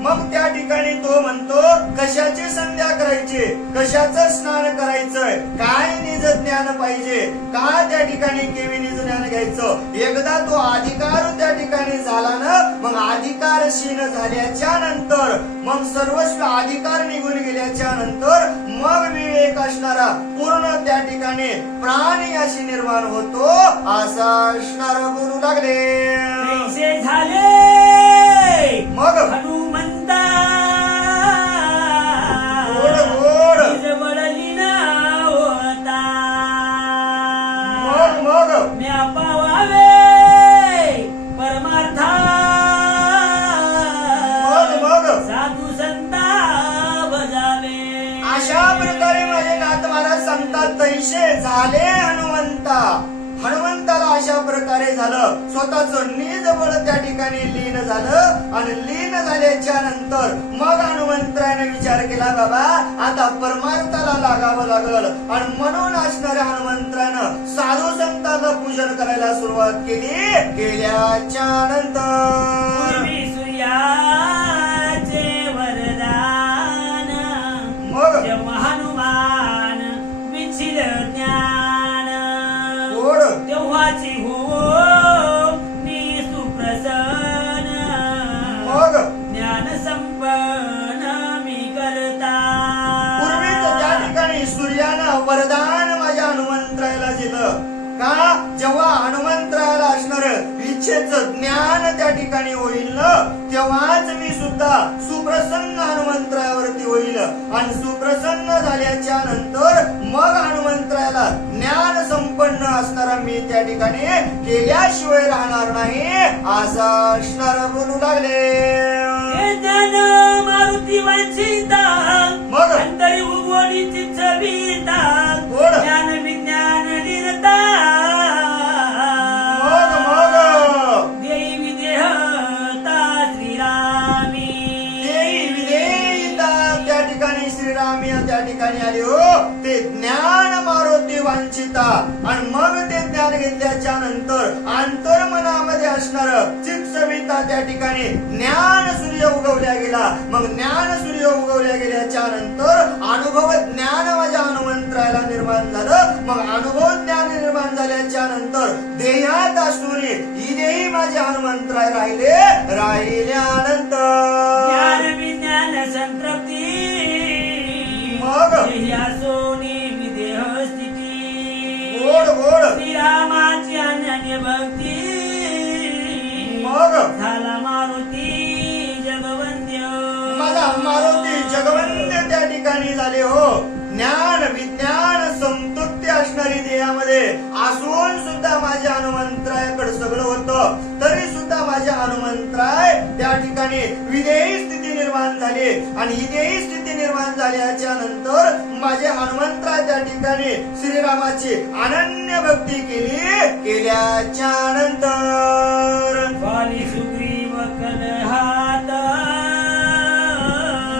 मग त्या ठिकाणी तो म्हणतो कशाची संध्या करायची कशाचं स्नान करायचंय काय निज ज्ञान पाहिजे का त्या ठिकाणी केवी निज ज्ञान घ्यायचं एकदा तो अधिकार त्या ठिकाणी झाला ना मग अधिकारशीन झाल्याच्या नंतर मग सर्वस्व अधिकार निघून गेल्याच्या नंतर मग विवेक असणारा पूर्ण त्या ठिकाणी प्राणी अशी निर्माण होतो असा असणारा बोलू लागले कैसे झाले मग हनुमंता गोड निज बळलीना होता मग म्या पावावे परमार्था मग साधू संता बजावे अशा प्रकारे माझे नाथ महाराज सांगतात तैसे झाले हनुमंताला अशा प्रकारे झालं स्वतःच निज बळ त्या ठिकाणी लीन झालं आणि लीन झाल्याच्या नंतर मग हनुमंतराने विचार केला बाबा आता परमार्थाला लागावं लागल आणि म्हणून असणाऱ्या हनुमंतरानं साधू संतांचं पूजन करायला सुरुवात केली केल्याच्या नंतर पूर्वी सूर्याचे वरदान मग जेव्हा हनुमान विचिल ज्ञान गोड तेव्हाची हो मी सुप्रसन्न मग ज्ञान संपन्न मी करता पूर्वीच त्या ठिकाणी सूर्यानं वरदान माझ्या हनुमंतरायाला दिलं का जेव्हा हनुमंतरायाला असणार इच्छेचं ज्ञान त्या ठिकाणी होईल ना तेव्हाच मी सुद्धा सुप्रसन्न हनुमंतरायावरती होईल आणि सुप्रसन्न झाल्याच्या नंतर मग हनुमंतरायाला ज्ञान संपन्न असणारा मी त्या ठिकाणी केल्याशिवाय राहणार नाही असा असणार बोलू लागले हे ज्ञान मारुती वांछिता मग अंतरी उगवडीची छबिता गोड ज्ञान विज्ञान निरता मग देई विदेहता श्रीरामी देई विधेयता त्या ठिकाणी श्रीरामी त्या ठिकाणी आले हो ते ज्ञान मारुती वांछिता आणि मग ते ज्ञान घेतल्याच्या नंतर अंतर्मनामध्ये असणार चित्सविता त्या ठिकाणी ज्ञान सूर्य उगवल्या गेला मग ज्ञान सूर्य उगवल्या गेल्याच्या नंतर अनुभव ज्ञान माझ्या हनुमंतरायाला निर्माण झालं मग अनुभव ज्ञान निर्माण झाल्याच्या नंतर देहात असणारी ही देही माझे हनुमंतराय राहिल्यानंतर ज्ञान विज्ञान संतृप्ती मग सोनी विदेह स्थिती गोड श्रीरामाची अनन्य भक्ती मग झाला मारुती जगवंद्य माझा मारुती जगवंत त्या ठिकाणी झाले हो ज्ञान विज्ञान संतृप्ती असणारी देहामध्ये असून सुद्धा माझ्या हनुमंतरायाकडे सगळं होतं तरी सुद्धा माझ्या हनुमंतराय त्या ठिकाणी विधेयी स्थिती निर्माण झाली आणि विधेयी स्थिती निर्माण झाल्याच्या नंतर माझे हनुमंतराय त्या ठिकाणी श्रीरामाची अनन्य भक्ती केल्याच्या नंतर वाली सुग्रीव कलहात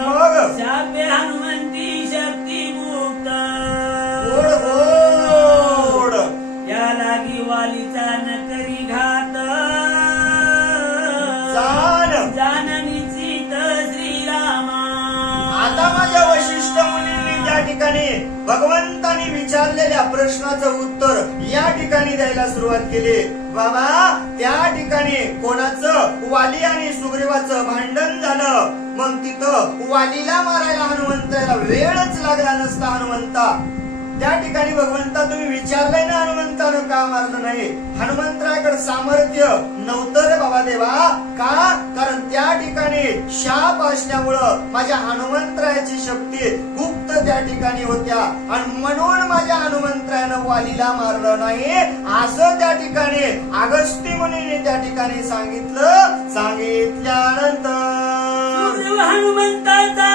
मग शापे हनुमंती शक्ती मुक्त गोड गोड या लागी वालीचा न करी घात जाननी चित श्रीरामा. आता माझ्या वशिष्ठ मुनींनी त्या ठिकाणी भगवंतांनी विचारलेल्या प्रश्नाचं उत्तर या ठिकाणी द्यायला सुरुवात केली. बाबा त्या ठिकाणी कोणाचं वाली आणि सुग्रीवाचं भांडण झालं. मग तिथं वालीला मारायला हनुमंताला वेळच लागला नसता. हनुमंता त्या ठिकाणी भगवंता तुम्ही विचारलंय ना हनुमंतानं का मारलं नाही. हनुमंतराकडे सामर्थ्य नव्हतं रे बाबा देवा. का? कारण त्या ठिकाणी शाप असल्यामुळं माझ्या हनुमंतरायाची शक्ती गुप्त त्या ठिकाणी होत्या आणि म्हणून माझ्या हनुमंतरायानं वालीला मारलं नाही असं त्या ठिकाणी अगस्ती मुनीने त्या ठिकाणी सांगितलं. सांगितल्यानंतर सुग्रीव हनुमंताचा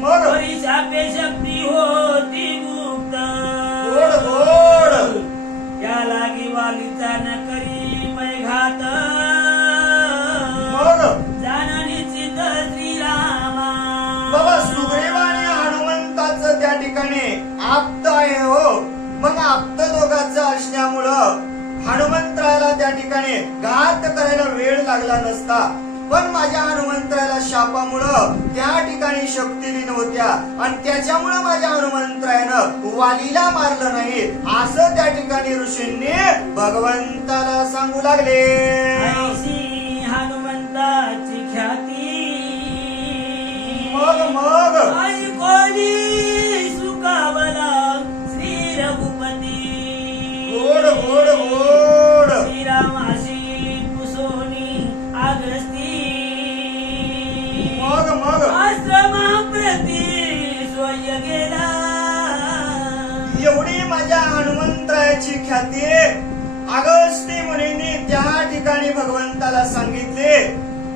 मग शापे शक्ती होती गुप्त गोड गोड या लागी वालीचा न करी मै घात मग जाननी चित श्रीरामा. बाबा सुग्रीव आणि हनुमंताचं त्या ठिकाणी आप्त आहे हो. मग आप्त दोघांचं असल्यामुळं हनुमंतरायाला त्या ठिकाणी घात करायला वेळ लागला नसता. पण माझ्या हनुमंतरायाला शापामुळं त्या ठिकाणी शक्ती नव्हत्या आणि त्याच्यामुळं माझ्या हनुमंतरायानं वालीला मारलं नाही असं त्या ठिकाणी ऋषींनी भगवंताला सांगू लागले. ऐशी हनुमंताची ख्याती मग ऐकोली सुकावला श्री रघुपती गोड गोड गोड श्रीरामाशी पुसोनी अगस्ती मग आश्रमाप्रती स्वय गेला. एवढी माझ्या हनुमंतरायाची ख्याती अगस्ती मुनींनी त्या ठिकाणी भगवंताला सांगितले.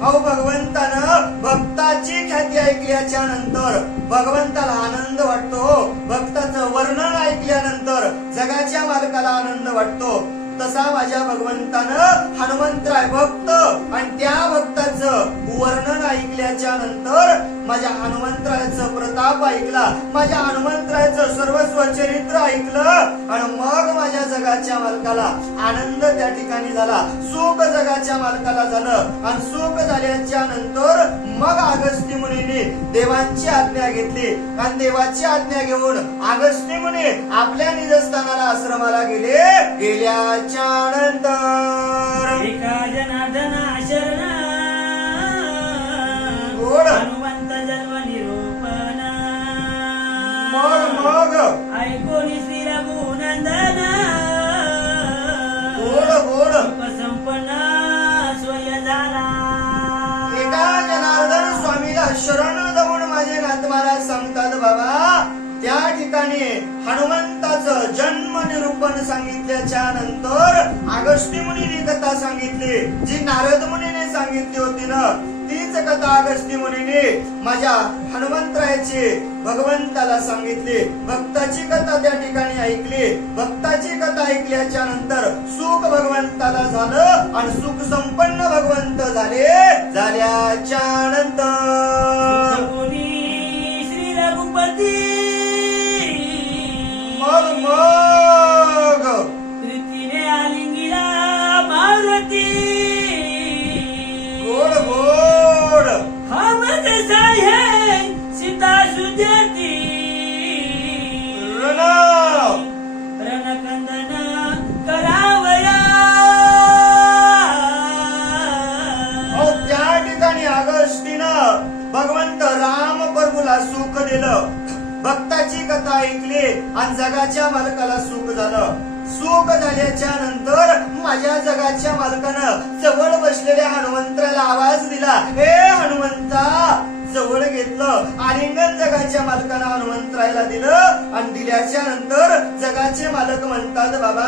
अहो भगवंतानं भक्ताची ख्याती ऐकल्याच्या नंतर भगवंताला आनंद वाटतो. भक्ताचं वर्णन ऐकल्यानंतर जगाच्या मालकाला आनंद वाटतो. तसा माझ्या भगवंतानं हनुमंतराय भक्त आणि त्या भक्ताचं वर्णन ऐकल्याच्या नंतर माझ्या हनुमंतरायाचं प्रताप ऐकला. माझ्या हनुमंतरायाचं सर्वस्व चरित्र ऐकलं आणि मग माझ्या जगाच्या मालकाला आनंद त्या ठिकाणी झाला. सुख जगाच्या मालकाला झालं आणि सुख झाल्याच्या नंतर मग अगस्ती मुनीने देवांची आज्ञा घेतली आणि देवाची आज्ञा घेऊन अगस्ती मुनी आपल्या निजस्थानाला आश्रमाला गेल्याच्या नंतर एका जनार्दना शरण गोड हनुमंत जन्म निरूपण मग ऐकोनी श्री रघुनंदन गोड गोड संपन्न स्वय झाला. एका जनार्दन स्वामीला शरण जाऊन माझे नाथ महाराज सांगतात बाबा त्या ठिकाणी हनुमंताचं जन्म निरूपण सांगितल्याच्या नंतर अगस्ती मुनीने कथा सांगितली. जी नारद मुनीने सांगितली होती ना तीच कथा अगस्ती मुनीने माझ्या हनुमंतरायाची भगवंताला सांगितली. भक्ताची कथा त्या ठिकाणी ऐकली. भक्ताची कथा ऐकल्याच्या नंतर सुख भगवंताला झालं आणि सुख संपन्न भगवंत झाल्याच्या नंतर श्री रघुपती मग प्रीतीने आलिंगीला मारुती गोड गोड हमद साहे सीता सुजती रणकंदन करावया. त्या ठिकाणी अगस्तीनं भगवंत राम प्रभूला सुख दिलं. भक्ताची कथा ऐकली आणि जगाच्या मालकाला सुख झालं. सुख झाल्याच्या नंतर माझ्या जगाच्या मालकानं जवळ बसलेल्या हनुमंतराला आवाज दिला. हे हनुमंता जवळ घेतलं आलिंगन जगाच्या मालकानं हनुमंतरायला दिलं आणि दिल्याच्या नंतर जगाचे मालक म्हणतात बाबा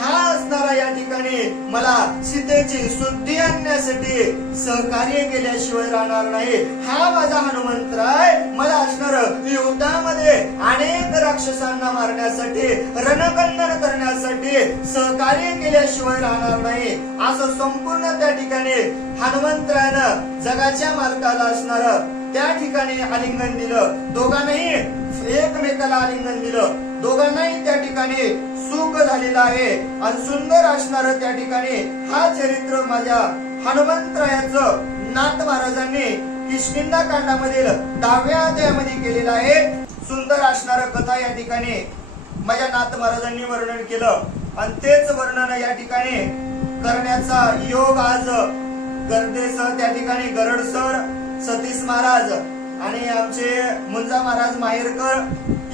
हा असणारा या त्या ठिकाणी मला सीतेची शुद्धी आणण्यासाठी सहकार्य केल्याशिवाय राहणार नाही. हा माझा हनुमंतराय मला असणार युद्धामध्ये अनेक राक्षसांना मारण्यासाठी रणकंदन करण्यासाठी सहकार्य केल्याशिवाय राहणार नाही असं संपूर्ण त्या ठिकाणी हनुमंतरायानं जगाच्या मालकाला असणार त्या ठिकाणी आलिंगन दिलं. दोघांनाही एकमेकाला आलिंगन दिलं. दोघांनाही त्या ठिकाणी सुख झालेलं आहे आणि सुंदर असणार त्या ठिकाणी हा चरित्र माझ्या हनुमंतरायाचं नाथ महाराजांनी किष्किंधा कांडामधील 10व्या अध्यायामध्ये केलेलं आहे. सुंदर असणार कथा या ठिकाणी माझ्या नाथ महाराजांनी वर्णन केलं आणि तेच वर्णन या ठिकाणी करण्याचा योग आज गर्देसर त्या ठिकाणी गरड सर, सतीश महाराज आणि आमचे मुंजा महाराज माहेरकर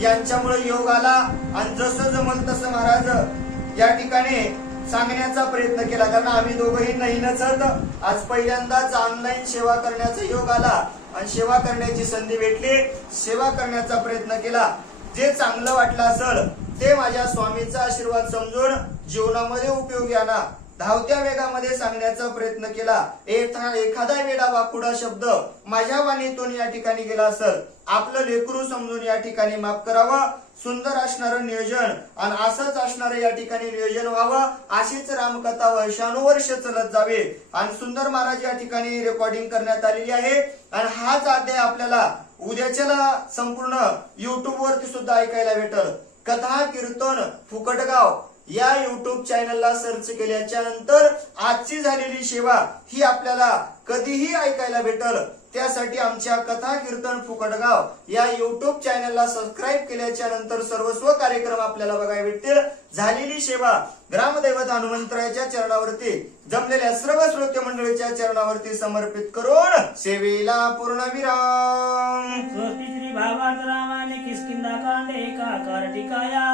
यांच्यामुळे योग आला आणि जसं जमल तसं महाराज या ठिकाणी सांगण्याचा प्रयत्न केला. कारण आम्ही दोघंही नवीनच आज पहिल्यांदाच ऑनलाईन सेवा करण्याचा योग आला आणि सेवा करण्याची संधी भेटली. सेवा करण्याचा प्रयत्न केला. जे चांगलं वाटलं असेल ते माझ्या स्वामीचा आशीर्वाद समजून जीवनामध्ये उपयोगी आणा. धावत्या वेगामध्ये सांगण्याचा प्रयत्न केला. एखादा वेडा वाकुडा शब्द माझ्या वाणीतून या ठिकाणी गेला असेल आपलं लेकरू समजून या ठिकाणी माफ करावं. सुंदर असणारं नियोजन आणि असंच असणारं या ठिकाणी नियोजन व्हावं. अशीच रामकथा वर्षानुवर्ष चलत जावे आणि सुंदर महाराज या ठिकाणी रेकॉर्डिंग करण्यात आलेली आहे आणि हाच अध्याय आपल्याला उद्याच्याला संपूर्ण युट्यूब वरती सुद्धा ऐकायला भेटल. कथा कीर्तन फुकटगाव या युट्यूब चॅनलला सर्च केल्याच्या नंतर आजची झालेली सेवा ही आपल्याला कधीही ऐकायला भेटल. त्यासाठी आमच्या कथा कीर्तन फुकटगाव या युट्यूब चॅनलला सबस्क्राईब केल्याच्या नंतर सर्वस्व कार्यक्रम आपल्याला बघायला भेटतील. झालेली सेवा ग्रामदैवत हनुमंतरायाच्या चरणावरती जमलेल्या सर्व श्रोते मंडळीच्या चरणावरती समर्पित करून सेवेला पूर्णविराम. स्वस्ति श्री भागवत रामाने किष्किंधा कांडे एकाकार टिकाया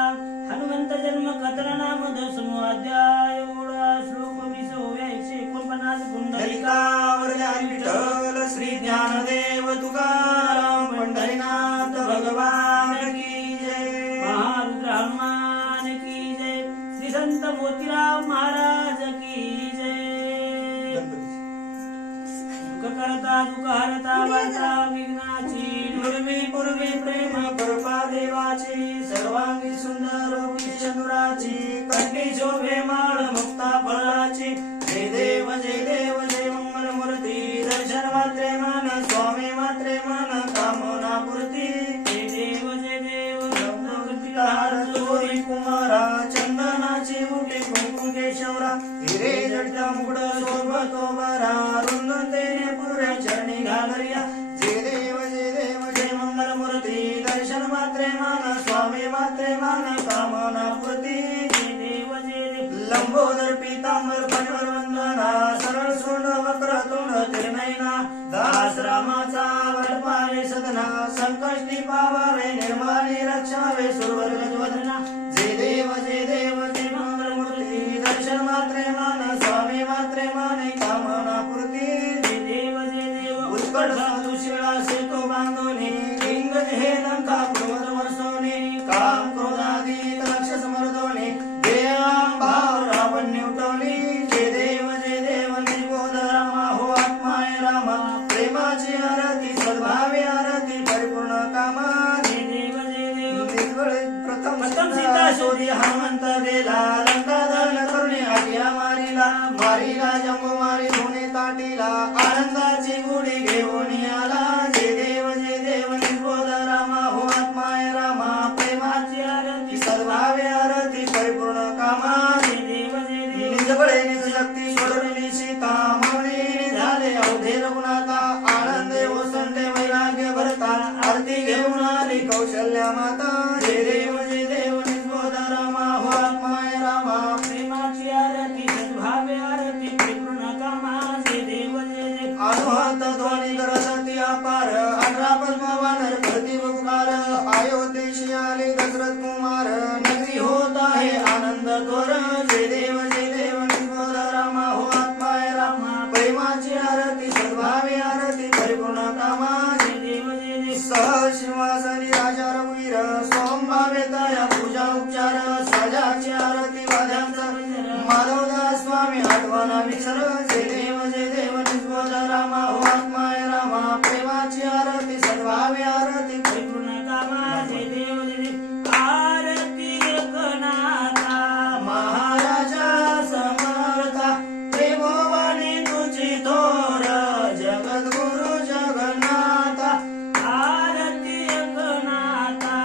हनुमंत जन्म कथन नाम 10 अध्याय. श्लोक 149 पुंडलिकावर हरी विठ्ठल श्री ज्ञानदेव तुकाराम पंढरीनाथ भगवान की जय. महारुद्र हनुमान की जय. श्री संत मोतीराम महाराज की जय. करता दुःखहरता वार्ता विघ्नाची पूर्वी प्रेम कृपा देवाची सर्वांगी सुंदर रूपी चंद्राची कंठी शोभे माळ मुक्ता फळाची. जय देव जय मंगल मूर्ती दर्शन मात्रे मन स्वामी मात्रे मन कामना पूर्ती. जय देव चोरी कुमारा चंदनाची उठी कुंकुम केशवरा हिरे जडता मुकुड शोभतो बरा रुंदून देणे पुरे चरणी घालरिया. जय देव जय मंगल मूर्ती दर्शन मात्रे मन स्वामी मात्रे मन कामना पूर्ती. लंबोदर पीतांबर फणवर वंदना सरळ सोंड वक्र तोंड तिरनयना दास रामाचा वडपावे सदना संकष्टी पावावे निर्माणी रक्षावे सुरवर्ग वदना. जय देव जय मंगल मूर्ती दर्शन मात्रे मन स्वामी मात्रे मन कामना पूर्ती. जय देव उत्कट साधू शिळा सेतो बांधोनी इंगज हे लंका क्रोध वर्षोनी काम क्रोधादी राक्षस मर्दोनी देवां भाव रावण निवटवली. जय देव निबोध रामा हो आत्माय रामा प्रेमाची आरती सद्भावे आरती परिपूर्ण कामा. जय देव प्रथम सीता शोधी हनुमंत गेला लंका दहन करुणी आज्ञा मारिला जंबू मारी धुणे ताटीला आनंदाची गुढी घेऊन आला. जय देव निबोध रामा हो आत्माय रामा प्रेमाची आरती सद्भावे आरती परिपूर्ण कामा. जय देव निजबळे निज शक्ती सोडवलेली सीता मौनी झाले अवधे रघुनाथा आनंदे ओसंडे वैराग्य भरता आरती घेऊन आली कौशल्या माता. जय देव निबोध रामा हो आत्माय रामा प्रेमाची आरती सद्भावे आरती परिपूर्ण कामा. जय देव अनुहत ध्वनी करती अपार अठरा पद्म वानर करती उपकार अयोध्येशी आले दशरथ कुमार नगरी होत आहे आनंद तोर. जय देव निबोध रामा हो आत्माय रामा प्रेमाची आरती सद्भावे आरती परिपूर्ण कामा. जय देव सह सिंहासनी राजा रघुवीर सोमभावे तया पूजा उपचार स्वजाची आरती वाद्यांचा माधव मना विसर जय देव निस्बोध रामा हो आत्माय रामा प्रेमाची आरती सर्वावे आरती परिपूर्ण कामा जय देव आरती एकनाथा महाराजा समर्था त्रिभुवनी तुझी थोर जगद्गुरु जगन्नाथा आरती एकनाथा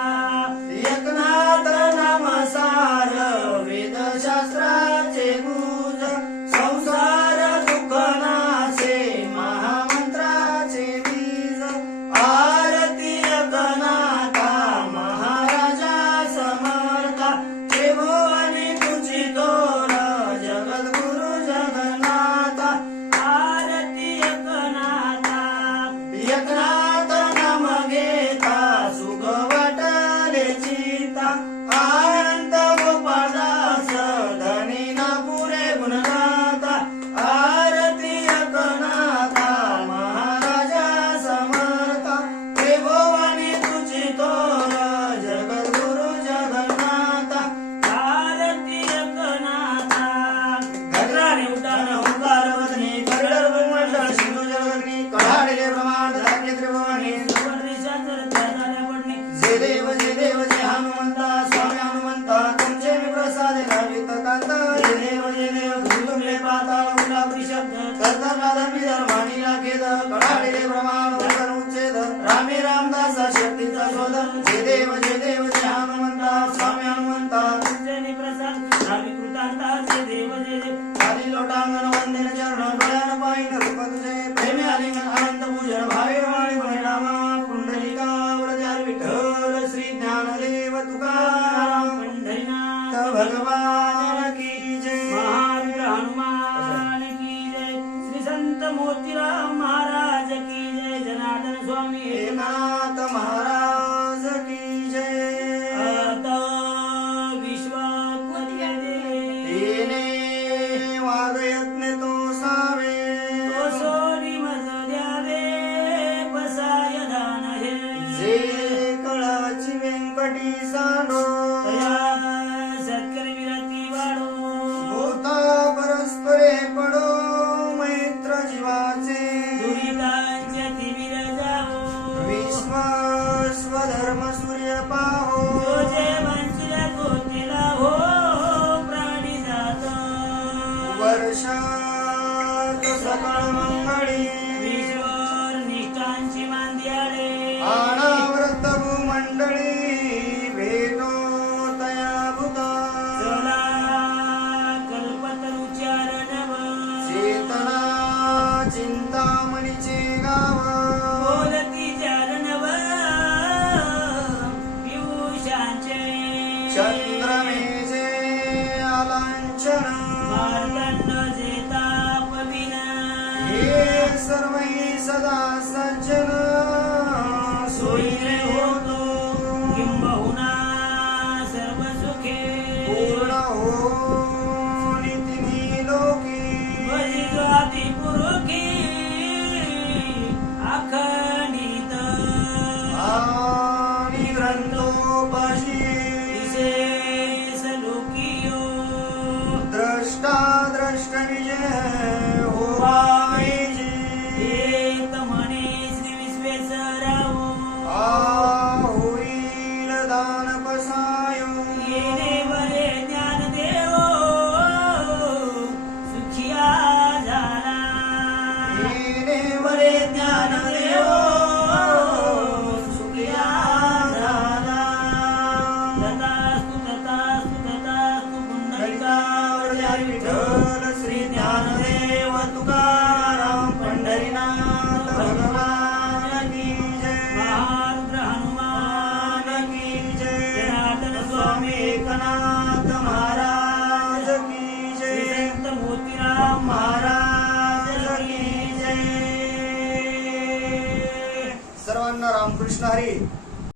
एकनाथ नामसार वेदशास्त्राचे गुज संसार दुःखनाशे महामंत्राचे बीज आरती एकनाथा महाराजा समर्था त्रिभुवनी तुझी थोर जगद्गुरु जगन्नाथा आरती एकनाथा एकनाथ नाम घेता सुख वाटले चिता अनंत गोपाळदास धनी ना पुरे गुणगाता आरती एकनाथा महाराजा समर्था त्रिभुवनी तुझी थोर जगद्गुरु जगन्नाथा आरती एकनाथा घटराने उड्डाण ओंकार वदनी करडर मंडळ सिंधू जगनी कढाळले ब्रह्मांड धान्य त्रिभुवनी जय देव जय हनुमंता स्वामी हनुमंता तुमचे मी प्रसाद लावित कांता जय देव तुमले पाताळ उला परिषद कर्तव्य धर्मानी लागेद कढाळले ब्रह्मांड वदन उच्चेद रामे रामदास शक्तीचा शोध जय देव जय हनुमंता स्वामी हनुमंता तुझे प्रसाद नाविकृतांता जय देव आदि लोटांगण वंदन चरण डोळ्यान पाहिन रूप तुझे प्रेमे आलिंगन आनंद पूजन भावे वाणी परिणाम पुंडलिका वरदार विठ्ठल श्री ज्ञानदेव तुकाराम पंढरीनाथ भगवान की जय महावीर हनुमान की जय श्री संत मोतीराम महाराज की जय जनार्दन स्वामी एकनाथ महाराज की जय आता विश्वात्मते तेने वागयत्ने तो सावे तो सोडी मज द्यावे बसाय दान हे जे कळाची व्यंकटी सांडो तया सत्कर्मिरती वाढो होता परस्परे पडो मैत्र जीवाचे दुरितांच्या तिमिर जावो विश्व स्वधर्म सूर्य पाहो जो जे वंशल्या तो तिला हो प्राणी जात वर्षात सकळ मंगळी ईश्वर निष्ठांची मांदियाडे अनाव्रत भूमंडळी भेटो तया भूता चला कल्पतरुचारणव चेतना चिंतामणीचे गाव बोलती चारणव पियुषांचे चंद्रमेजे आलांचन मार्तंड जेता पविन हे सर्वै सदा सज्जन सोयीने होतो किंबहुना सर्व सुखे पूर्ण हो नितिनी लोकी वजिजाती पुरुखी अखंडित आणि ग्रंथोपाशी विशेष लोकियो द्रष्टा द्रष्ट विजय होवावेजी हेत म्हणे श्री विश्वेश्वराव होईल दान पसायो येणे वरे ज्ञानदेव सुखिया झाला येणे वरे ज्ञानदेव सुखिया झाला तथास्तु पुंडलिकावर जय विठ्ठल श्री ज्ञानदेव तुकाराम पंढरीनाथ भगवान की जय महारुद्र हनुमान की जय जनार्दन स्वामी एकनाथ महाराज की श्री जय संत मोतीराम महाराज की जय सर्वांना रामकृष्ण हरी